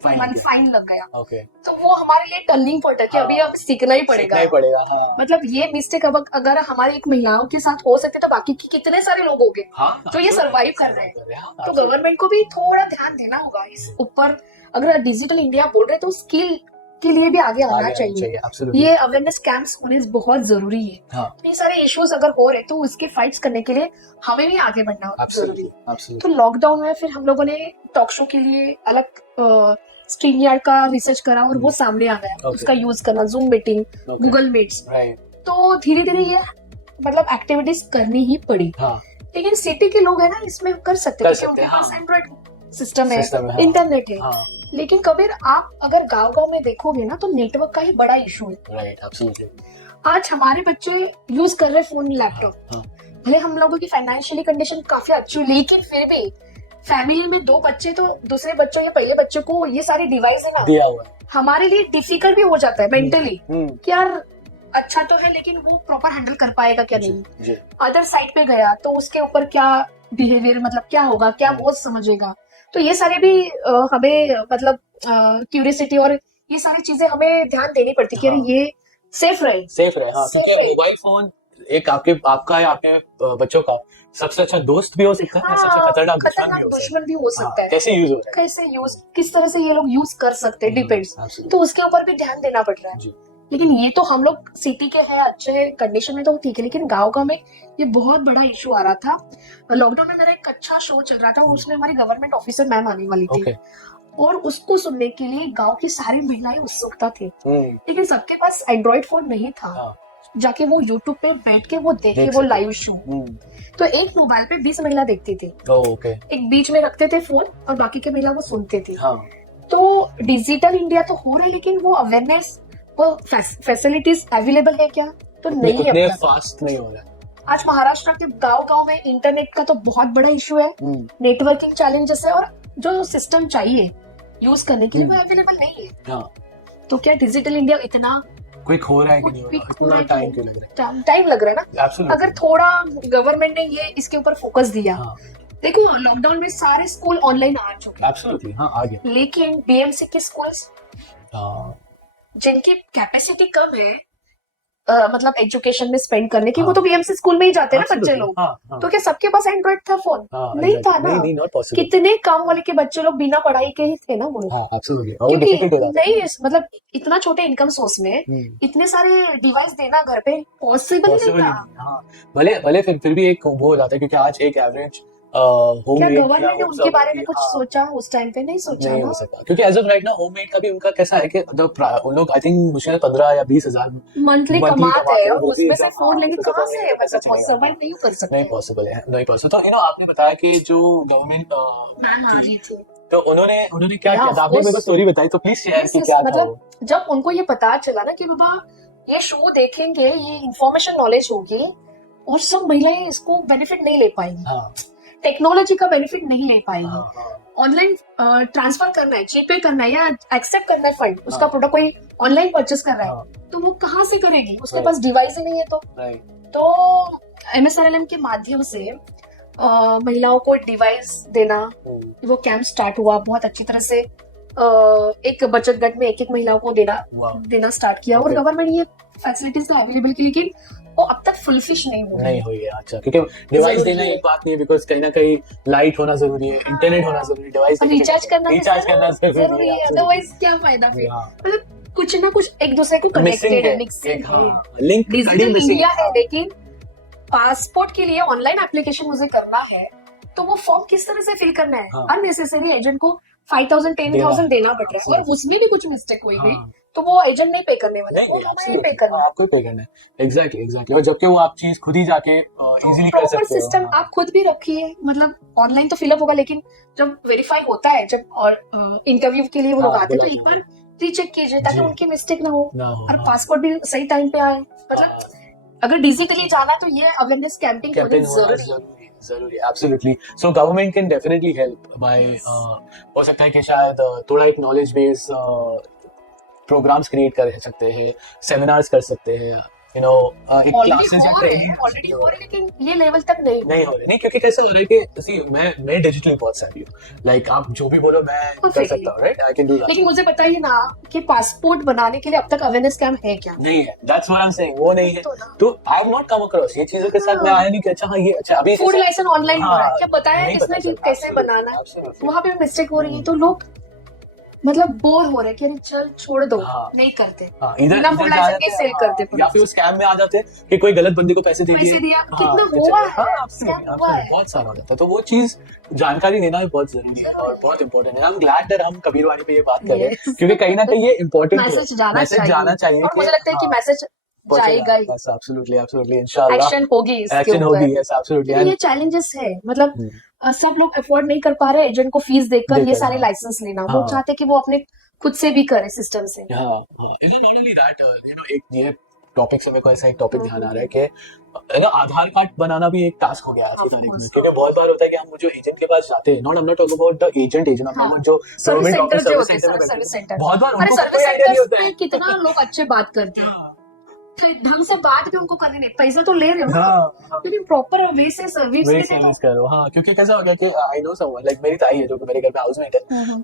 फाइन लग गया। ओके। तो वो हमारे लिए टर्निंग पॉइंट है कि अभी अब सीखना ही सीखना ही पड़ेगा। हाँ। मतलब ये मिस्टेक अब अगर हमारी एक महिलाओं के साथ हो सकते, तो बाकी की कितने सारे लोग होंगे हाँ, तो ये सर्वाइव कर रहे हैं। हाँ, तो गवर्नमेंट को भी थोड़ा ध्यान देना होगा इस ऊपर। अगर डिजिटल इंडिया बोल रहे तो स्किल के लिए भी आगे आना चाहिए। absolutely। ये अवेयरनेस कैंप्स होने बहुत जरूरी है। हाँ। ये सारे इश्यूज अगर हो रहे तो उसके फाइट्स करने के लिए हमें भी आगे बढ़ना जरूरी है। absolutely। तो लॉकडाउन में फिर हम लोगों ने टॉक शो के लिए अलग स्ट्रीम यार्ड का रिसर्च करा, और वो सामने आ गया। उसका यूज करना, जूम मीटिंग, गूगल मीट्स। तो धीरे धीरे ये मतलब एक्टिविटीज करनी ही पड़ी। हाँ। लेकिन सिटी के लोग है ना, इसमें कर सकते हैं, क्योंकि उनके पास एंड्रॉइड सिस्टम है, इंटरनेट है। हाँ। लेकिन कबीर, आप अगर गांव में देखोगे ना, तो नेटवर्क का ही बड़ा इशू है। Right, absolutely. आज हमारे बच्चे यूज कर रहे फोन, लैपटॉप। भले हम लोगों की फाइनेंशियली कंडीशन काफी अच्छी है, लेकिन फिर भी फैमिली में 2 बच्चे, तो दूसरे बच्चों या पहले बच्चों को ये सारी डिवाइस है ना दिया हुआ है, हमारे लिए डिफिकल्ट भी हो जाता है मेंटली कि यार अच्छा तो है, लेकिन वो प्रॉपर हैंडल कर पाएगा क्या नहीं। अदर साइड पे गया तो उसके ऊपर क्या बिहेवियर, मतलब क्या होगा, क्या वो समझेगा। तो ये सारे भी हमें मतलब क्यूरियोसिटी और ये सारी चीजें हमें ध्यान देनी पड़ती कि ये सेफ रहे। हाँ, क्योंकि मोबाइल फोन एक आपका या आपके बच्चों का सबसे अच्छा दोस्त भी हो सकता है, सबसे खतरनाक दुश्मन भी हो सकता है। कैसे यूज हो रहा है, कैसे यूज, किस तरह से ये लोग यूज कर सकते हैं, डिपेंड्स। तो उसके ऊपर भी ध्यान देना पड़ रहा है। लेकिन ये तो हम लोग सिटी के हैं, अच्छे कंडीशन में तो ठीक है, लेकिन गांव में ये बहुत बड़ा इशू आ रहा था। लॉकडाउन में मेरा एक अच्छा शो चल रहा था, और उसमें हमारी गवर्नमेंट ऑफिसर मैम आने वाली थी, और उसको सुनने के लिए गांव की सारी महिलाएं उत्सुकता थी। लेकिन सबके पास एंड्रॉइड फोन नहीं था, जाके वो यूट्यूब पे बैठ के वो देखे वो लाइव शो। तो एक मोबाइल पे 20 महिला देखती थी। एक बीच में रखते थे फोन, और बाकी के महिला वो सुनते थे। तो डिजिटल इंडिया तो हो रहा है, लेकिन वो अवेयरनेस, वो फैसिलिटीज अवेलेबल है क्या? तो नहीं है, फास्ट नहीं हो रहा है। आज महाराष्ट्र के गांव में इंटरनेट का तो बहुत बड़ा इशू है, नेटवर्किंग चैलेंजेस है, और जो सिस्टम चाहिए यूज करने के लिए वो अवेलेबल नहीं है। तो क्या डिजिटल इंडिया इतना क्विक हो रहा है कि नहीं हो रहा? इतना टाइम क्यों लग रहा है? टाइम लग रहा है ना। अगर थोड़ा गवर्नमेंट ने ये इसके ऊपर फोकस दिया। देखो लॉकडाउन में सारे स्कूल ऑनलाइन आ चुके हैं, आ गया। लेकिन बीएमसी के स्कूल्स जिनकी कैपेसिटी कम है, मतलब एजुकेशन में स्पेंड करने की, वो तो बीएमसी स्कूल में ही जाते हैं ना बच्चे लोग। तो क्या सबके पास एंड्रॉइड था फोन? नहीं था ना। कितने काम वाले के बच्चे लोग बिना पढ़ाई के ही थे ना वो। क्योंकि नहीं, मतलब इतना छोटे इनकम सोर्स में इतने सारे डिवाइस देना घर पे पॉसिबल नहीं था। भले फिर भी एक वो हो जाता है, क्योंकि आज एक एवरेज क्या होममेड गवर्नमेंट ने उनके बारे में कुछ सोचा? उस टाइम पे नहीं सोचा नहीं ना। हो सकता, क्योंकि एज ऑफ राइट ना होममेड का भी उनका कैसा है कि उन लोग आई थिंक मुश्किल 15 या 20 हजार मंथली monthly कमाते हैं और वो भी उसमें से एकदम, फोन हाँ, लेंगे उसमें कहाँ फोन से? लेंगे, पैसा मतलब चलेगा, सर्वाइव नहीं कर सकते। नहीं पॉसिबल है, नहीं पॉसिबल। तो आपने बताया कि जो गवर्नमेंट मैम आ रही थी। तो उन्होंने क्या Yeah, किया of था? आपने मेरे को course. स्टोरी बताई तो प्लीज शेयर Yes, कि yes, क्या था वो। मतलब जब उनको ये पता चला ना कि बाबा ये शो देखेंगे, ये इंफॉर्मेशन नॉलेज होगी और सब महिलाएं इसको बेनिफिट नहीं ले पाएंगी, हाँ टेक्नोलॉजी का बेनिफिट नहीं ले पाएंगी, हाँ हाँ ऑनलाइन ट्रांसफर करना है, जीपे करना है या एक्सेप्ट करना है फंड, उसका हाँ। प्रोडक्ट कोई ऑनलाइन परचेस कर रहा हाँ। है, तो वो कहाँ से करेगी? उसके Right. पास डिवाइस ही नहीं है। राइट तो MSRLM के माध्यम से महिलाओं को डिवाइस देना, वो कैंप स्टार्ट हुआ बहुत अच्छी तरह से। एक बचत गट में एक महिलाओं को देना स्टार्ट किया और Okay. गवर्नमेंट ये फैसिलिटीज तो अवेलेबल की, लेकिन वो अब तक फुलफिश नहीं हुई। नहीं हुई है। अच्छा, क्योंकि डिवाइस जरूरी देना है। एक बात नहीं है, बिकॉज कहीं ना कहीं लाइट होना जरूरी है, इंटरनेट होना जरूरी है, डिवाइस रिचार्ज करना जरूरी है, अदरवाइज क्या फायदा फिर? हाँ। मतलब कुछ ना कुछ एक दूसरे को कनेक्टेड है, मिक्सिंग है। लिंक डिजिटल इंडिया है, लेकिन पासपोर्ट के लिए ऑनलाइन एप्लीकेशन मुझे करना है तो वो फॉर्म किस तरह से फिल करना है? हाँ। अननेसेसरी एजेंट को 5,000 10,000 देना पड़ रहा है और उसमें भी कुछ मिस्टेक हुई गई हाँ। तो वो एजेंट नहीं पे करने वाला, नहीं वो नहीं, हमें पे करना है। आपको पे करना है। एग्जैक्टली। और जबकि वो आप चीज खुद ही जाके इजीली कर प्रॉपर सकते हो। सिस्टम आप खुद भी रखिए, मतलब ऑनलाइन तो फिलअप होगा, लेकिन जब वेरीफाई होता है, जब और इंटरव्यू के लिए वो लोग हाँ, आते हैं तो बिल्कुल। एक बार रीचेक कीजिए ताकि जी। उनकी मिस्टेक ना हो ना हो, और हाँ। पासपोर्ट भी सही टाइम पे आए। मतलब अगर डिजिटली जाना है तो ये अवेयरनेस कैंपिंग कैंपेन होना जरूरी है। जरूरी है, absolutely. So government can definitely help by, हो सकता है कि शायद थोड़ा एक नॉलेज बेस प्रोग्राम्स क्रिएट कर सकते हैं, सेमिनार्स कर सकते हैं, यू नो एक क्लासेस या ऑलरेडी हो रहे, लेकिन ये लेवल तक नहीं नहीं हो रहे। नहीं, क्योंकि कैसा हो रहा है कि see, मैं डिजिटली बहुत savvy हूँ, लाइक आप जो भी बोलो मैं कर सकता हूँ, right? I can do that. लेकिन मुझे बताइए ना कि पासपोर्ट बनाने के लिए अब तक अवेयरनेस कैंप है क्या? नहीं है, that's what I am saying, वो नहीं है। तो ना। तो I have not come across ये चीजों के साथ। मैं आया नहीं कि अच्छा हाँ ये अच्छा अभी फूड लाइसेंस ऑनलाइन हो रहा है, क्या बताया नहीं किसने पता कि चलता, कैसे बनाना है? absolutely। वहां पे मिस्टेक हो रही है तो लोग मतलब बोर हो रहे हैं कि अरे चल छोड़ दो, हाँ। नहीं करते, हाँ, इधर बिना इधर फूड जा लाइसेंस जाते के हैं, सेल करते हाँ, या फिर वो स्कैम में आ जाते हैं कि कोई गलत बंदे को पैसे दे पैसे दिया, हाँ, कितना कि हुआ चलो, है, हाँ, स्कैम absolutely, हुआ है। absolutely, बहुत सारा होता है। तो वो चीज जानकारी लेना भी बहुत जरूरी है और बहुत इंपॉर्टेंट है। आई एम ग्लैड दैट हम कबीरवाणी पे ये बात कर रहे हैं, Yes। क्योंकि कहीं ना कहीं ये इम्पोर्टेंट मैसेज जाना चाहिए चाहिए और मुझे लगता है कि मैसेज जाएगा ही, एब्सोल्युटली, इंशाल्लाह एक्शन होगी इसके एक्शन ऊपर। होगी, यस एब्सोल्युटली। लेकिन ये चैलेंजेस है, मतलब सब लोग अफोर्ड नहीं कर पा रहे एजेंट को फीस देकर ये देकर, सारे हाँ। लाइसेंस लेना, वो हाँ। चाहते कि वो अपने खुद से भी करे सिस्टम से। हाँ हाँ, is not only that, you know एक ये टॉपिक से मेरे को ऐसा एक टॉपिक ध्यान आ रहा है कि ना आधार कार्ड बनाना भी एक टास्क हो गया आज की तारीख में, क्योंकि बहुत बार होता है कि हम जो एजेंट के पास जाते हैं, not I am not talking about the agent हाँ। जो सर्विस गवर्नमेंट सेंटर जो ऑफिस होते हैं, सर्विस सेंटर में सर्विस सेंटर, बहुत बार अरे उनको सर्विस कोई आइडिया नहीं सेंटर होता है। में कितना लोग अच्छे बात करते हैं, ढंग से बात भी उनको करनी नहीं, पैसा तो ले रहे हो ना, हाँ, लेकिन प्रॉपर वे से सर्विस वही भी सर्विस करो। हाँ, क्योंकि कैसा हो गया कि आई नो समवन, लाइक मेरी ताई है जो कि मेरे घर पे हाउसमेट है,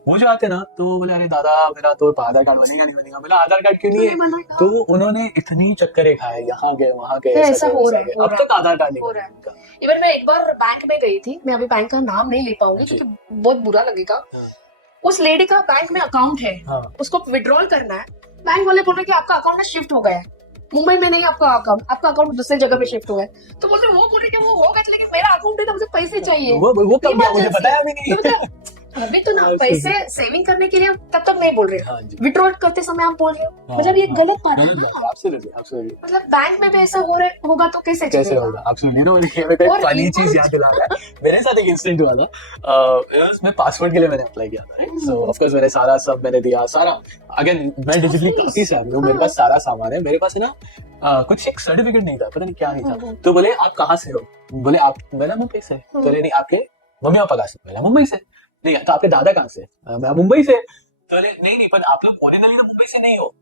वो जो आते ना तो बोले अरे दादा मेरा तो आधार कार्ड बनेगा नहीं बनेगा। बोला आधार कार्ड क्यों नहीं है? तो उन्होंने इतनी चक्करे खाए, यहाँ गए वहाँ गए, ऐसा हो रहा है, अब तक आधार कार्ड नहीं हो रहा है। बना। इवन मैं एक बार बैंक में गई थी, मैं अभी बैंक का नाम नहीं ले पाऊंगी जी। क्योंकि बहुत बुरा लगेगा। हाँ। उस लेडी का बैंक में अकाउंट है, हाँ। उसको विड्रॉल करना है, बैंक वाले बोल रहे कि आपका अकाउंट ना शिफ्ट हो गया है, मुंबई में नहीं आपका अकाउंट दूसरी जगह पे शिफ्ट हुआ है। तो बोल रहे वो बोल रहे कि वो हो गया, लेकिन मेरा अकाउंट है तो मुझे पैसे चाहिए। वो कब गया मुझे Emergency। बताया भी नहीं। तो मतलब अभी तो ना पैसे सेविंग करने के लिए तब तक नहीं बोल रहे, हाँ जी। विड्रॉल करते समय आप बोल रहे हो, हाँ, मतलब ये हाँ, गलत बात है गलत ना। बात है, absolutely, absolutely। मतलब बैंक में भी ऐसा हो रहा होगा तो कैसे होगा एब्सोल्युटली। नो मेरे को और एक फनी email- चीज याद दिला रहा है, मेरे साथ एक इंसिडेंट हुआ था। मैं पासवर्ड के लिए मैंने अप्लाई किया था, सो ऑफ कोर्स मैंने सारा सब मैंने दिया, सारा अगेन मैं डिजिटली काफी savvy हूँ, मेरे पास सारा सामान है, मेरे पास है ना कुछ एक सर्टिफिकेट नहीं था, पता नहीं क्या नहीं था। तो बोले आप कहाँ से हो? बोले आप, मैंने मुंबई से। तो बोले नहीं आपके मम्मी पापा कहाँ से? मैंने मुंबई से। नहीं तो आपके दादा कहाँ से? मैं मुंबई से। तो बोले नहीं पर आप लोग ओरिजिनली तो मुंबई से नहीं हो।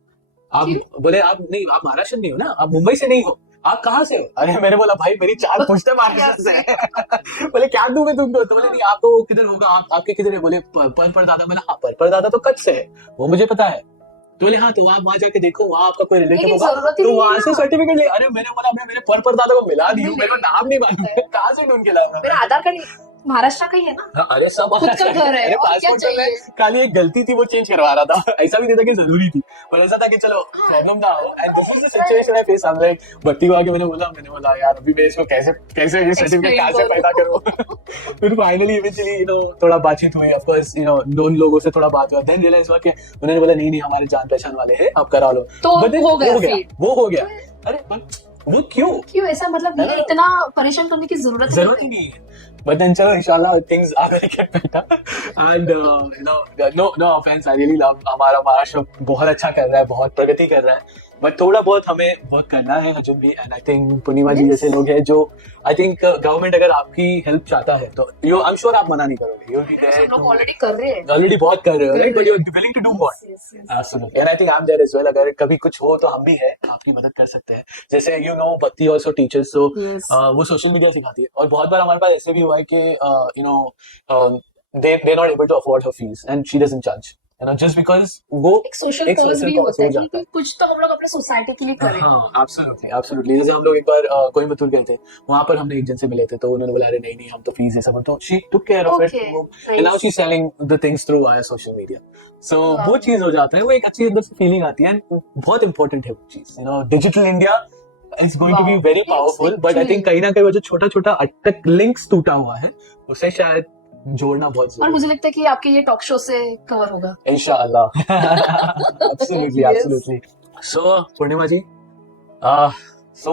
आप बोले आप नहीं, आप महाराष्ट्र नहीं हो ना, आप मुंबई से नहीं हो, आप कहाँ से हो? अरे मैंने बोला भाई मेरी 4 पुश्ते महाराष्ट्र से है। बोले क्या दूं मैं तुमको? तो बोले नहीं आप तो किधर होगा, आपके किधर है? बोले पर दादा। मैंने हाँ पर दादा तो कच्छ से है, वो मुझे पता है। तो बोले हाँ तो आप वहां जाके देखो, वहां आपका कोई रिलेटिव लेकिन होगा जरूरत ही तो नहीं वहां है से ना। सर्टिफिकेट ले। अरे मैंने बोला मैं मेरे पर दादा को मिला दी हूँ, मेरे को नाम नहीं मालूम, कहाँ से ढूंढ के लाऊंगा? मेरा आधार कार्ड महाराष्ट्र का ही है ना? हाँ, अरे सब खुद का घर है, अरे और क्या पासपोर्ट में चाहिए? खाली एक गलती थी, वो चेंज करवा रहा था। ऐसा भी नहीं था कि जरूरी थी, पर ऐसा था कि चलो हाँ, प्रॉब्लम ना हो। And this is the exactly. Situation I face. I am like भक्ति को आके मैंने बोला यार अभी मैं इसको कैसे कैसे ये सर्टिफिकेट Explain कहाँ से करो। पैदा करूँ। फिर फाइनली इवेंचुअली थोड़ा बातचीत हुई, ऑफ कोर्स दोनों लोगों से थोड़ा बात हुआ, देन रियलाइज हुआ कि उन्होंने बोला नहीं हमारे जान पहचान वाले हैं, आप करा लो। तो But then हो गया वो हो गया। अरे but वो क्यों ऐसा, मतलब ये इतना परेशान करने की जरूरत जरूरत ही नहीं है। बट देन चलो इंशाल्लाह things are going get better. And no offence, I really love हमारा महाराष्ट्र बहुत अच्छा कर रहा है, बहुत प्रगति कर रहा है, बट थोड़ा बहुत हमें वर्क करना है अजून भी। And I think Purnima ji Yes. जैसे लोग हैं जो आई थिंक गवर्नमेंट अगर आपकी हेल्प चाहता है तो यू आई एम श्योर आप मना नहीं करोगे, यू विल बी हम देयर। लोग ऑलरेडी कर रहे हैं। ऑलरेडी बहुत कर रहे हो right, but you are willing to do more. Yes, yes. Absolutely. And I think I'm there as well. अगर कभी कुछ हो तो हम भी है, आपकी मदद कर सकते हैं। जैसे भक्ति ऑल्सो टीचर्स, तो Yes. वो सोशल मीडिया सिखाती है, और बहुत बार हमारे पास ऐसे भी हुआ है कि they not able to afford her fees and she doesn't charge, just because वो एक सोशल एक कॉज social भी cause होता है हो जाता कि कुछ तो हम लोग अपने सोसाइटी के लिए करें। हाँ एब्सोल्युटली। जैसे हम लोग एक बार कोयम्बतूर गए थे, वहां पर हमने एक जन से मिले थे, तो उन्होंने बोला अरे नहीं हम तो फीस ये सब, तो she took care of it Okay, and now nice. She selling the things through our social media. So Wow. वो चीज हो जाता है, वो एक अच्छी अंदर से फीलिंग आती है, एंड बहुत इंपॉर्टेंट है वो चीज। Digital India is going to be Wow. Very Yes, powerful, but I actually. Think कहीं ना कहीं वो जो छोटा छोटा अब तक लिंक्स टूटा हुआ है उसे शायद जोड़ना बहुत और जरूरी मुझे लगता है कि आपके ये टॉक शो से कवर होगा। है इंशाल्लाह। Absolutely Yes. Absolutely. So Purnima ji, so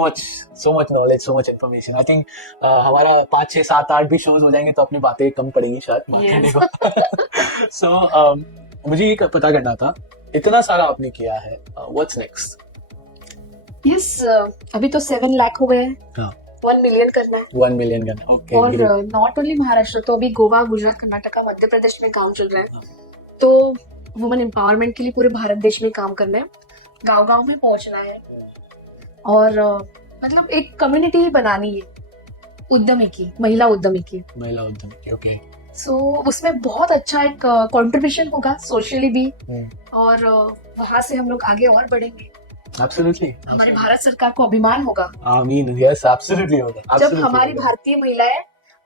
much knowledge, so much information. I think हमारा 5, 6, 7, 8 भी shows हो जाएंगे तो अपनी बातें कम पड़ेंगी शायद बात Yes. करने को। So मुझे ये पता करना था, इतना सारा आपने किया है, what's next? यस, अभी तो 7 लाख हो गए हैं, हाँ 1 मिलियन करना है। 1 मिलियन का ओके। और नॉट ओनली महाराष्ट्र, तो अभी गोवा, गुजरात, कर्नाटका, मध्य प्रदेश में काम चल रहा हाँ। है। तो वुमेन एम्पावरमेंट के लिए पूरे भारत देश में काम करना है, गांव-गांव में पहुंचना है, और मतलब एक कम्युनिटी बनानी है उद्यमी की, महिला उद्यमी की। महिला उद्यमी की ओके। सो उसमें बहुत अच्छा एक कंट्रीब्यूशन होगा सोशली भी, और वहां से हम लोग आगे और बढ़ेंगे। एब्सोल्युटली हमारे भारत सरकार को अभिमान होगा आमीन, यस एब्सोल्युटली होगा, जब absolutely हमारी होगा। भारतीय महिलाएं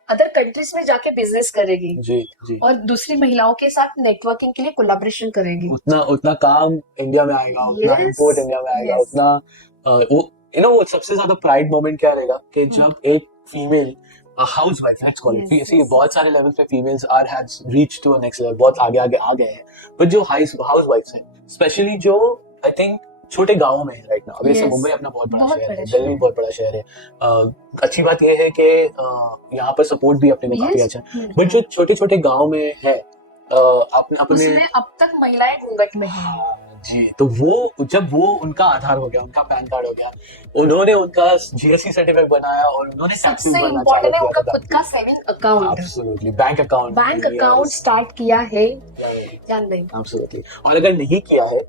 अदर कंट्रीज में जाके बिजनेस करेगी जी जी, और दूसरी महिलाओं के साथ नेटवर्किंग के लिए कोलैबोरेशन करेगी। उतना काम इंडिया में आएगा, उतना Yes, इम्पोर्ट इंडिया में आएगा, yes. उतना वो वो सबसे ज्यादा प्राइड मोमेंट क्या रहेगा कि जब एक female housewife, let's call Yes, it, see yes. बहुत सारे लेवल पे females are has reach to a next level, बहुत आगे आगे आ गए हैं, बट जो हाउस वाइफ्स हैं, स्पेशली जो आई थिंक छोटे गांवों में है राइट नाउ, जैसे Yes. मुंबई अपना बहुत बड़ा बहुत शहर है, बड़ा शहर दिल्ली है। बहुत बड़ा शहर है, अच्छी बात यह है कि यहाँ पर सपोर्ट भी अपने को काफी Yes. अच्छा है, बट जो छोटे छोटे गांव में है अपने उसमें अब तक महिलाएं घूंघट में हैं। हाँ, जी, तो वो जब वो उनका आधार हो गया, उनका पैन कार्ड हो गया, उन्होंने उनका जीएसटी सर्टिफिकेट बनाया और उन्होंने सबसे इम्पोर्टेंट है उनका खुद का saving account, absolutely bank account start किया है या नहीं। एब्सोल्युटली। और अगर नहीं किया है,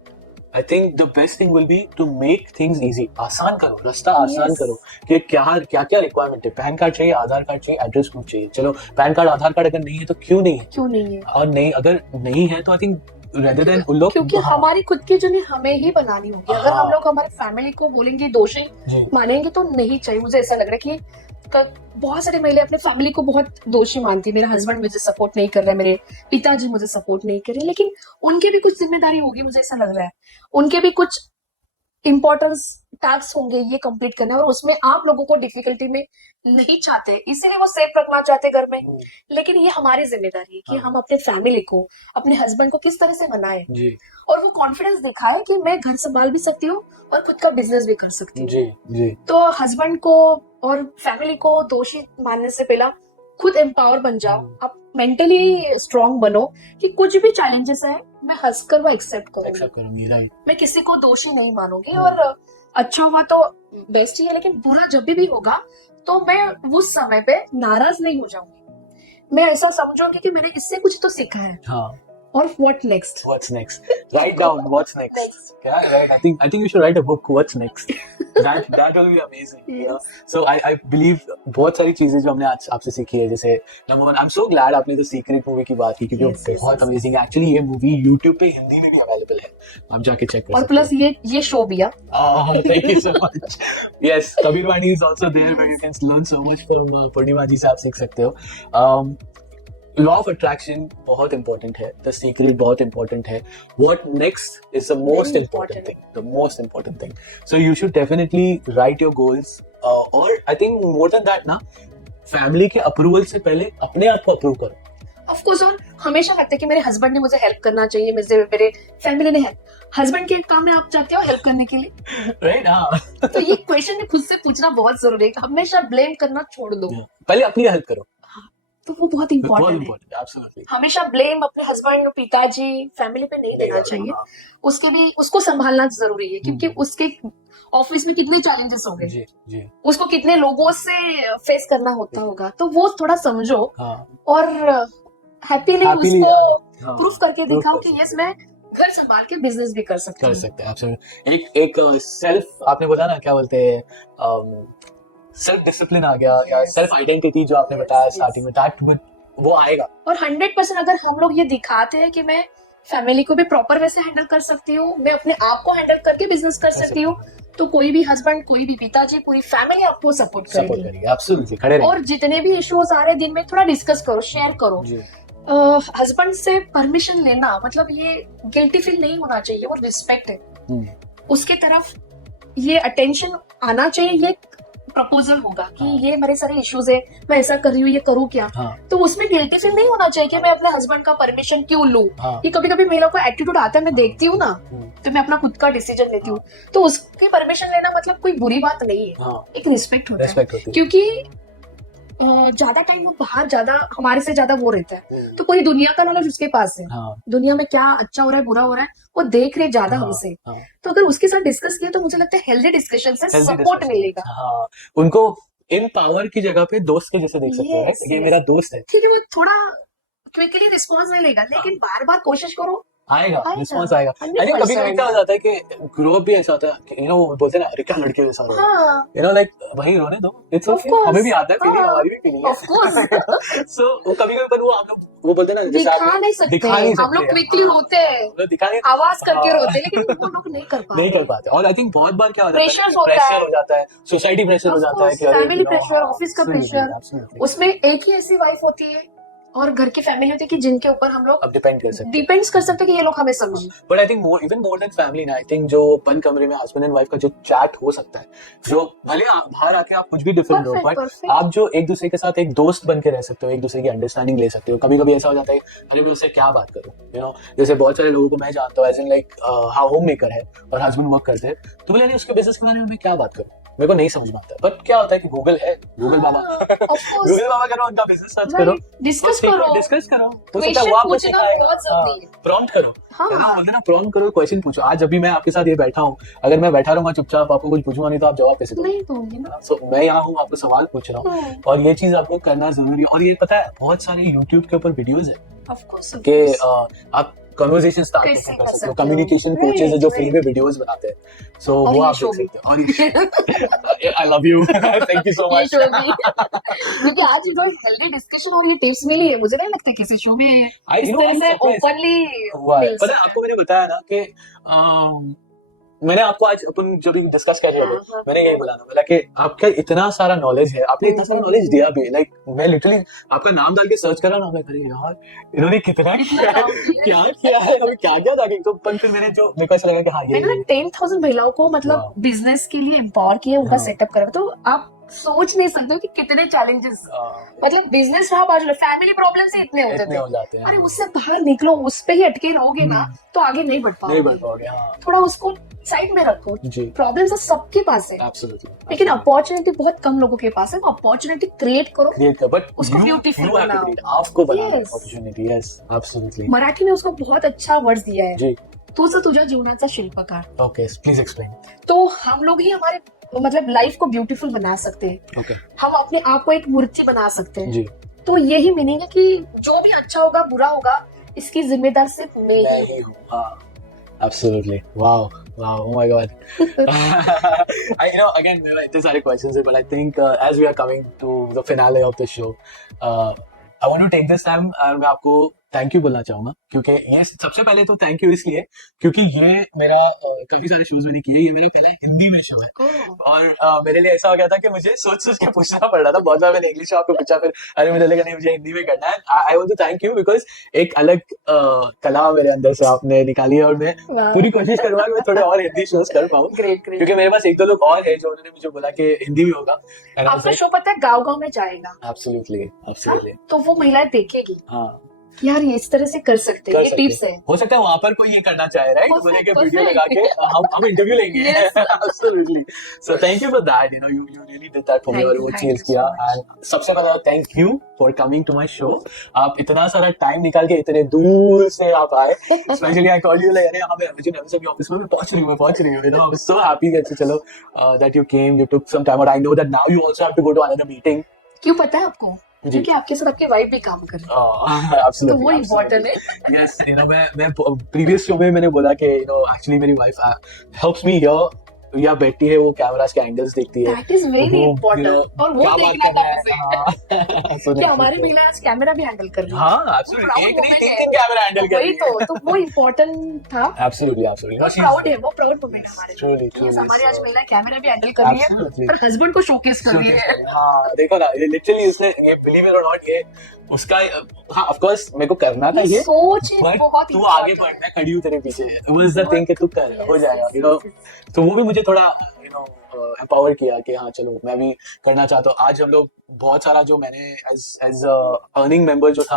I think the best thing will be to make things easy, आसान करो, रास्ता आसान Yes. करो कि क्या क्या रिक्वायरमेंट है, पैन कार्ड चाहिए, आधार कार्ड चाहिए, एड्रेस प्रूफ चाहिए, चलो पैन कार्ड आधार कार्ड अगर नहीं है तो क्यों नहीं है, क्यों नहीं है? और नहीं अगर नहीं है तो आई थिंक रेदर देन उन लोग, क्योंकि हाँ, हमारी खुद की जर्नी हमें ही बनानी होगी। अगर हाँ। हम लोग हमारे फैमिली को बोलेंगे, दोषी जी, मानेंगे, तो नहीं चाहिए। मुझे ऐसा लग रहा है कि बहुत सारी महिलाएं अपने फैमिली को बहुत दोषी मानती है। मेरा हस्बैंड मुझे सपोर्ट नहीं कर रहा है, मेरे पिताजी मुझे सपोर्ट नहीं कर रहे, लेकिन उनके भी कुछ जिम्मेदारी होगी, मुझे ऐसा लग रहा है। उनके भी कुछ इम्पोर्टेंस टास्क होंगे ये कंप्लीट करना, और उसमें आप लोगों को डिफिकल्टी में नहीं चाहते, इसीलिए वो सेफ रखना चाहते घर में। लेकिन ये हमारी जिम्मेदारी है कि हाँ। हम अपने फैमिली को, अपने हस्बैंड को किस तरह से मनाएं, जी और वो कॉन्फिडेंस दिखाए कि मैं घर संभाल भी सकती हूँ और खुद का बिजनेस भी कर सकती हूँ। जी जी, तो हस्बैंड को और फैमिली को दोषी मानने से पहला खुद एम्पावर बन जाओ, आप मेंटली स्ट्रांग बनो कि कुछ भी चैलेंजेस है मैं हंसकर वो एक्सेप्ट करूंगी, एक्सेप्ट करूंगी, राइट, मैं किसी को दोषी नहीं मानूंगी। और अच्छा हुआ तो बेस्ट ही है, लेकिन बुरा जब भी होगा तो मैं उस समय पे नाराज नहीं हो जाऊंगी। मैं ऐसा समझूंगी कि मैंने इससे कुछ तो सीखा है, हाँ, और what next. what's next, write down what's next, yeah, right, I think you should write a book, what's next, that will be amazing. You know? So I believe बहुत सारी चीजें जो हमने आज आपसे सीखी है, जैसे number one, I'm so glad आपने तो सीक्रेट मूवी की बात की, क्योंकि वो बहुत अमेजिंग है. एक्चुअली ये मूवी YouTube पे हिंदी में भी अवेलेबल है, आप जाके चेक कर सकते हैं. और प्लस ये शो भी है. Thank you so much. Yes, Kabir Wani is also there where you can learn so much from पूर्णिमा जी से आप सीख सकते हो. लॉ ऑफ अट्रैक्शन बहुत इंपॉर्टेंट है, द सीक्रेट बहुत इंपॉर्टेंट है, what next is the most important thing, the most important thing. So you should definitely write your goals, और I think more than that ना, फैमिली के approval से पहले अपने आप को अप्रूव करो. ऑफ कोर्स, और हमेशा लगता है कि मेरे हस्बैंड ने मुझे हेल्प करना चाहिए, मेरे फैमिली ने हेल्प. हस्बैंड के काम में आप चाहते हो हेल्प करने के लिए, राइट? हाँ. तो ये क्वेश्चन खुद से पूछना बहुत जरूरी है. हमेशा ब्लेम करना छोड़ दो, पहले अपनी हेल्प करो. तो वो बहुत इंपॉर्टेंट है. एब्सोल्युटली. हमेशा ब्लेम अपने हस्बैंड, पिताजी, फैमिली पे नहीं देना चाहिए. उसको संभालना जरूरी है, क्योंकि उसके ऑफिस में कितने चैलेंजेस होंगे, जी जी, उसको कितने लोगों से फेस करना होता होगा, तो वो थोड़ा समझो. हाँ. और हैप्पीली उसको प्रूफ करके proof दिखाओ कर कि यस, मैं घर संभाल के बिजनेस भी कर सकती हूँ. एब्सोल्युटली. एक सेल्फ, आपने बोला ना, क्या बोलते हैं, सेल्फ डिसिप्लिन आ गया, या सेल्फ आइडेंटिटी जो आपने बताया स्टार्टिंग में, दैट वो आएगा. और 100% अगर हम लोग ये दिखाते हैं कि मैं फैमिली को भी प्रॉपर वे से हैंडल कर सकती हूँ, मैं अपने आप को हैंडल करके बिजनेस कर सकती हूँ, तो कोई भी हस्बैंड, कोई भी पिताजी, पूरी फैमिली आपको सपोर्ट करेगी. एब्सोल्युटली, खड़े रहिए. और जितने भी इश्यूज आ रहे दिन में थोड़ा डिस्कस करो, शेयर करो. हस्बैंड से परमिशन लेना मतलब ये गिल्टी फील नहीं होना चाहिए, वो रिस्पेक्ट है. उसके तरफ ये अटेंशन आना चाहिए, ये प्रपोजल होगा कि ये मेरे सारे इश्यूज है, मैं ऐसा कर रही हूँ, ये करूँ क्या. तो उसमें गिल्टी फील नहीं होना चाहिए कि मैं अपने हस्बैंड का परमिशन क्यों लूं. ये कभी कभी महिलाओं को एटीट्यूड आता है, मैं देखती हूँ ना, तो मैं अपना खुद का डिसीजन लेती हूँ, तो उसकी परमिशन लेना मतलब कोई बुरी बात नहीं है. एक रिस्पेक्ट होता है, क्योंकि ज्यादा टाइम वो बाहर, ज्यादा हमारे से ज्यादा वो रहता है, तो पूरी दुनिया का नॉलेज उसके पास है. दुनिया में क्या अच्छा हो रहा है, बुरा हो रहा है, वो देख रहे ज्यादा हमसे. तो अगर उसके साथ डिस्कस किया तो मुझे लगता है हेल्दी डिस्कशन से सपोर्ट मिलेगा. उनको इन पावर की जगह पे दोस्त के जैसे देख सकते हैं, ये मेरा दोस्त है. ठीक है, वो थोड़ा क्विकली रिस्पॉन्स नहीं लेगा, लेकिन बार बार कोशिश करो, आएगा, रिस्पॉन्स आएगा. अरे कभी कभी क्या हो जाता है कि ग्रो अप भी ऐसा होता है, यू नो, बोलते हैं ना, अरे क्या लड़के जैसा हो रहा है, यू नो, लाइक भाई रोने दो, इट्स ओके, हमें भी आता है फीलिंग, हमारी भी फीलिंग है, ऑफ कोर्स. सो वो कभी कभी, पर वो हम लोग वो बोलते हैं ना, दिखा नहीं सकते, हम लोग क्विकली रोते हैं, आवाज करके रोते हैं, लेकिन वो लोग नहीं कर पाते. और आई थिंक बहुत बार क्या होता है, प्रेशर हो जाता है, सोसाइटी प्रेशर हो जाता है, फैमिली प्रेशर, ऑफिस का प्रेशर. उसमें एक ही ऐसी वाइफ होती है और घर की फैमिली होती है कि जिनके ऊपर हम लोग डिपेंड कर सकते हैं कि ये लोग हमें समझें. But I think even more than family ना, आई थिंक जो बंद कमरे में हस्बैंड एंड वाइफ का जो चैट हो सकता है, जो भले बाहर आके आप कुछ भी डिफरेंट हो, बट आप जो एक दूसरे के साथ एक दोस्त बन के रह सकते हो, एक दूसरे की अंडरस्टैंडिंग ले सकते हो. कभी कभी ऐसा हो जाता है, अरे मैं उससे क्या बात करूं, यू नो, जैसे बहुत सारे लोगों को मैं जानता हूँ, एज इन लाइक हाँ, होम मेकर है और हस्बैंड वर्क करते हैं, तो बोले उसके बिजनेस के बारे में मैं क्या बात करूं, मेरे को नहीं समझ में आता. बट क्या होता है कि गूगल है, गूगल बाबा गूगल बाबा करो, उनका बिजनेस सर्च करो, डिस्कस करो, हो सकता है वो आपको सिखाएगा. प्रॉम्प्ट करो, बोलते ना, प्रॉम्प्ट करो, क्वेश्चन पूछो. आज अभी मैं आपके साथ ये बैठा हूँ, अगर मैं बैठा रहूंगा चुपचाप, आपको कुछ पूछूंगा नहीं, तो आप जवाब कैसे दोगे? सो मैं यहाँ हूँ, आपको सवाल पूछ रहा हूँ, और ये चीज आपको करना जरूरी है. और ये पता है, बहुत सारे यूट्यूब के ऊपर वीडियोज है कि आप कन्वर्सेशन स्टार्ट कर सकते हो. कम्युनिकेशन कोचेस है जो फ्री में वीडियोस बनाते हैं, सो वो आप देख सकते हो. और I love you, thank you so much. क्योंकि आज जो हेल्दी डिस्कशन और ये टिप्स मिली है, मुझे नहीं लगता किसी शो में इस तरह से ओपनली हुआ है. पता है आपको, मैंने बताया ना कि मैंने आपको आज अपन जो भी डिस्कस कर रहे थे, मैंने यही बोला ना, बोला कि आपका इतना सारा नॉलेज है, आपने इतना सारा नॉलेज दिया भी. लाइक मैं लिटरली आपका नाम डाल के सर्च कर रहा ना, मैं अरे यार इन्होंने कितना क्या किया है, हमें क्या था कि, तो फिर मैंने जो मेरे को ऐसा लगा कि हाँ, ये 10,000 महिलाओं को मतलब बिजनेस के लिए एम्पावर किया, उनका सेटअप करा. तो आप सोच नहीं सकते हो कि कितने चैलेंजेस, मतलब बिजनेस रहा बाजू, फैमिली प्रॉब्लम से इतने होते थे. अरे उससे बाहर निकलो, उस पे ही अटके रहोगे ना, तो आगे नहीं बढ़ पाओगे. थोड़ा उसको साइड में रखो. प्रॉब्लम तो सबके पास है, लेकिन अपॉर्चुनिटी बहुत कम लोगों के पास है. अपॉर्चुनिटी क्रिएट करो, बट उसको ब्यूटीफुल बनाओ, आपको अपॉर्चुनिटी. Yes, absolutely. मराठी में उसको बहुत अच्छा वर्ड्स दिया है, तुझं तुझ्या जीवनाचा शिल्पकार. Okay, please explain. तो हम लोग ही हमारे मतलब लाइफ को ब्यूटीफुल बना सकते हैं. हम अपने आप को एक मूर्ति बना सकते हैं. तो यही मीनिंग है कि जो भी अच्छा होगा, बुरा होगा, इसकी जिम्मेदार सिर्फ मैं ही हूँ. Absolutely. Wow. Wow, oh my God. Again, there are इतने सारे questions है, but I think as we are coming to the finale of the show, I want to take this time और मैं आपको थैंक यू बोलना चाहूंगा, क्योंकि ये सबसे पहले तो थैंक यू इसलिए क्योंकि ये मेरा काफी सारे शोज मैंने किए, ये मेरा पहला हिंदी में शो है। और मेरे लिए ऐसा हो गया था कि मुझे सोच सोच के पूछना पड़ रहा था, बहुत बार मैंने इंग्लिश में आपको पूछा, फिर अरे मुझे लगा नहीं मुझे हिंदी में करना है। I want to thank you because एक अलग कला मेरे अंदर से आपने निकाली है, और मैं पूरी कोशिश करूंगा कि मैं थोड़े और हिंदी शोज कर पाऊँ, ग्रेट ग्रेट। क्योंकि मेरे पास एक दो लोग और है जो उन्होंने मुझे बोला कि हिंदी में होगा। आपका शो पता है गाँव गाँव में जाएगा, एब्सोल्युटली एब्सोल्युटली। तो वो महिलाएं देखेगी हाँ यार ये इस तरह से कर सकते हैं, ये टिप्स है। हो सकता है वहां पर कोई ये करना चाहे, राइट, बोले कि वीडियो लगा के हम इंटरव्यू लेंगे। Yes. Absolutely. So thank you for that, you really did that for me, और वो चीज किया। एंड सबसे पहले thank you for coming to my show. आप इतना सारा टाइम निकाल के इतने दूर से आप आए, specially I call you like अरे हमें अभी ऑफिस में पहुंच रही हूं, you know, I am so happy that चलो that you came, you took some time, और I know that now you also have to go to another meeting. क्यों पता है आपको? क्योंकि आपके साथ आपकी वाइफ भी काम कर रही है, तो वो इम्पोर्टेंट है। यस, मैं प्रीवियस शो में मैंने बोला कि एक्चुअली मेरी वाइफ हेल्प्स मी हियर, या बैठती है वो कैमरास के एंगल्स देखती है, दैट इज वेरी इम्पोर्टेंट। और वो क्या बात देखना कर रहा था है कि हमारी महिला आज कैमरा भी हैंडल कर रही है। हाँ एब्सोल्युटली, एक नहीं तीन कैमरा हैंडल कर रही है, तो वो इम्पोर्टेंट था। एब्सोल्युटली एब्सोल्युटली, प्राउड है, वो प्राउड मोमेंट है हमारे Truly, लिए। truly, हमारी आज so- महिला कैमरा भी हैंडल कर रही है Absolutely. और हस्बैंड को शोकेस कर रही है। हाँ देखो ना, ये लिटरली उसने, ये बिलीव इट और नॉट, ये उसका, हाँ ऑफ कोर्स मेरे को करना था ये, सोच है बट बहुत तू आगे बढ़, मैं खड़ी हूँ तेरे पीछे, वाज द थिंग कि तू कर, हो जाएगा, तो वो भी मुझे थोड़ा एम्पावर किया कि हाँ चलो मैं भी करना चाहता हूँ। आज हम लोग बहुत सारा जो मैंने एज अर्निंग मेंबर जो था,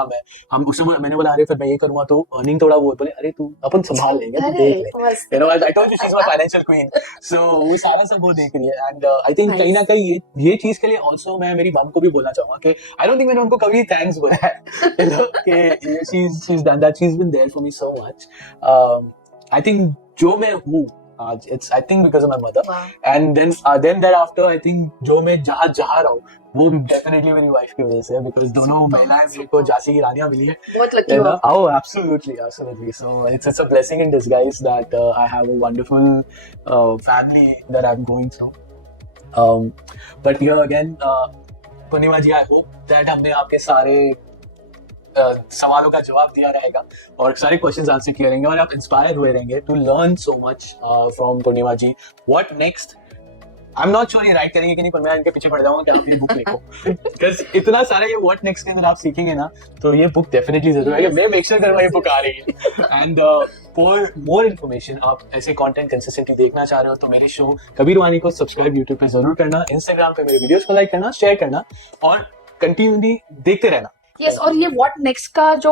हम उससे मैंने बोला अरे फिर मैं ये करूंगा, तो अर्निंग थोड़ा वो बोले अरे तू अपन संभाल लेंगे, तू देख ले, I told you she is my financial queen, so वो सारा सब वो देख रही है। एंड आई थिंक कहीं ना कहीं ये चीज के लिए ऑल्सो मैं मेरी मम को भी बोलना चाहूंगा कि आई डोंट थिंक मैंने उनको कभी थैंक्स बोला है, कि she is done that, she is been there for me so much. I think जो मैं हूँ आज, it's I think because of my mother, and then thereafter I think जो मैं जहाँ रहा हूँ वो definitely मेरी वाइफ की वजह से है, because दोनों महिलाएं मेरे को झांसी की रानियां मिली है। बहुत लकी हो। Oh, absolutely. So it's a blessing in disguise that I have a wonderful family that I'm going through. But here again, Purnima ji, I hope that हमने आपके सारे सवालों का जवाब दिया रहेगा और सारे क्वेश्चंस आंसर किए रहेंगे, और आप इंस्पायर हुए रहेंगे to learn so much from Purnima ji. What next, I am not sure ये राइट करेंगे कि नहीं, पर मैं इनके पीछे पड़ जाऊंगा कि आप ये बुक लिखो, बिकॉज इतना सारा ये व्हाट नेक्स्ट के अंदर आप सीखेंगे ना, तो ये बुक डेफिनेटली जरूर है। मैं मेक श्योर करूंगा ये बुक आ रही है। एंड फॉर मोर इन्फॉर्मेशन, आप ऐसे कंटेंट कंसिस्टेंटली देखना चाह रहे हो तो मेरे शो कबीर वानी को सब्सक्राइब यूट्यूब पे जरूर करना, इंस्टाग्राम पे मेरे वीडियोस को लाइक करना, शेयर करना और कंटिन्यूली देखते रहना। यस, और ये व्हाट नेक्स्ट का जो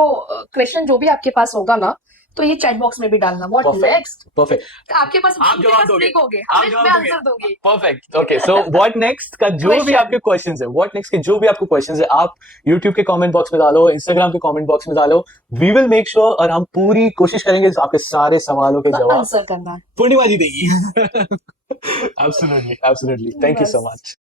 क्वेश्चन जो भी आपके पास होगा ना, तो ये चैट बॉक्स में भी डालना व्हाट नेक्स्ट। परफेक्ट, आपके पास आप जवाब दोगे, मैं आंसर दूंगी। Perfect, okay. So what next का जो भी आपके क्वेश्चंस है, व्हाट नेक्स्ट के जो भी आपको क्वेश्चंस है, आप YouTube के कमेंट बॉक्स में डालो, इंस्टाग्राम के कमेंट बॉक्स में डालो, वी विल मेक श्योर, और हम पूरी कोशिश करेंगे आपके सारे सवालों के जवाब आंसर करना पूर्णिमा जी देगी। Absolutely, thank you so much.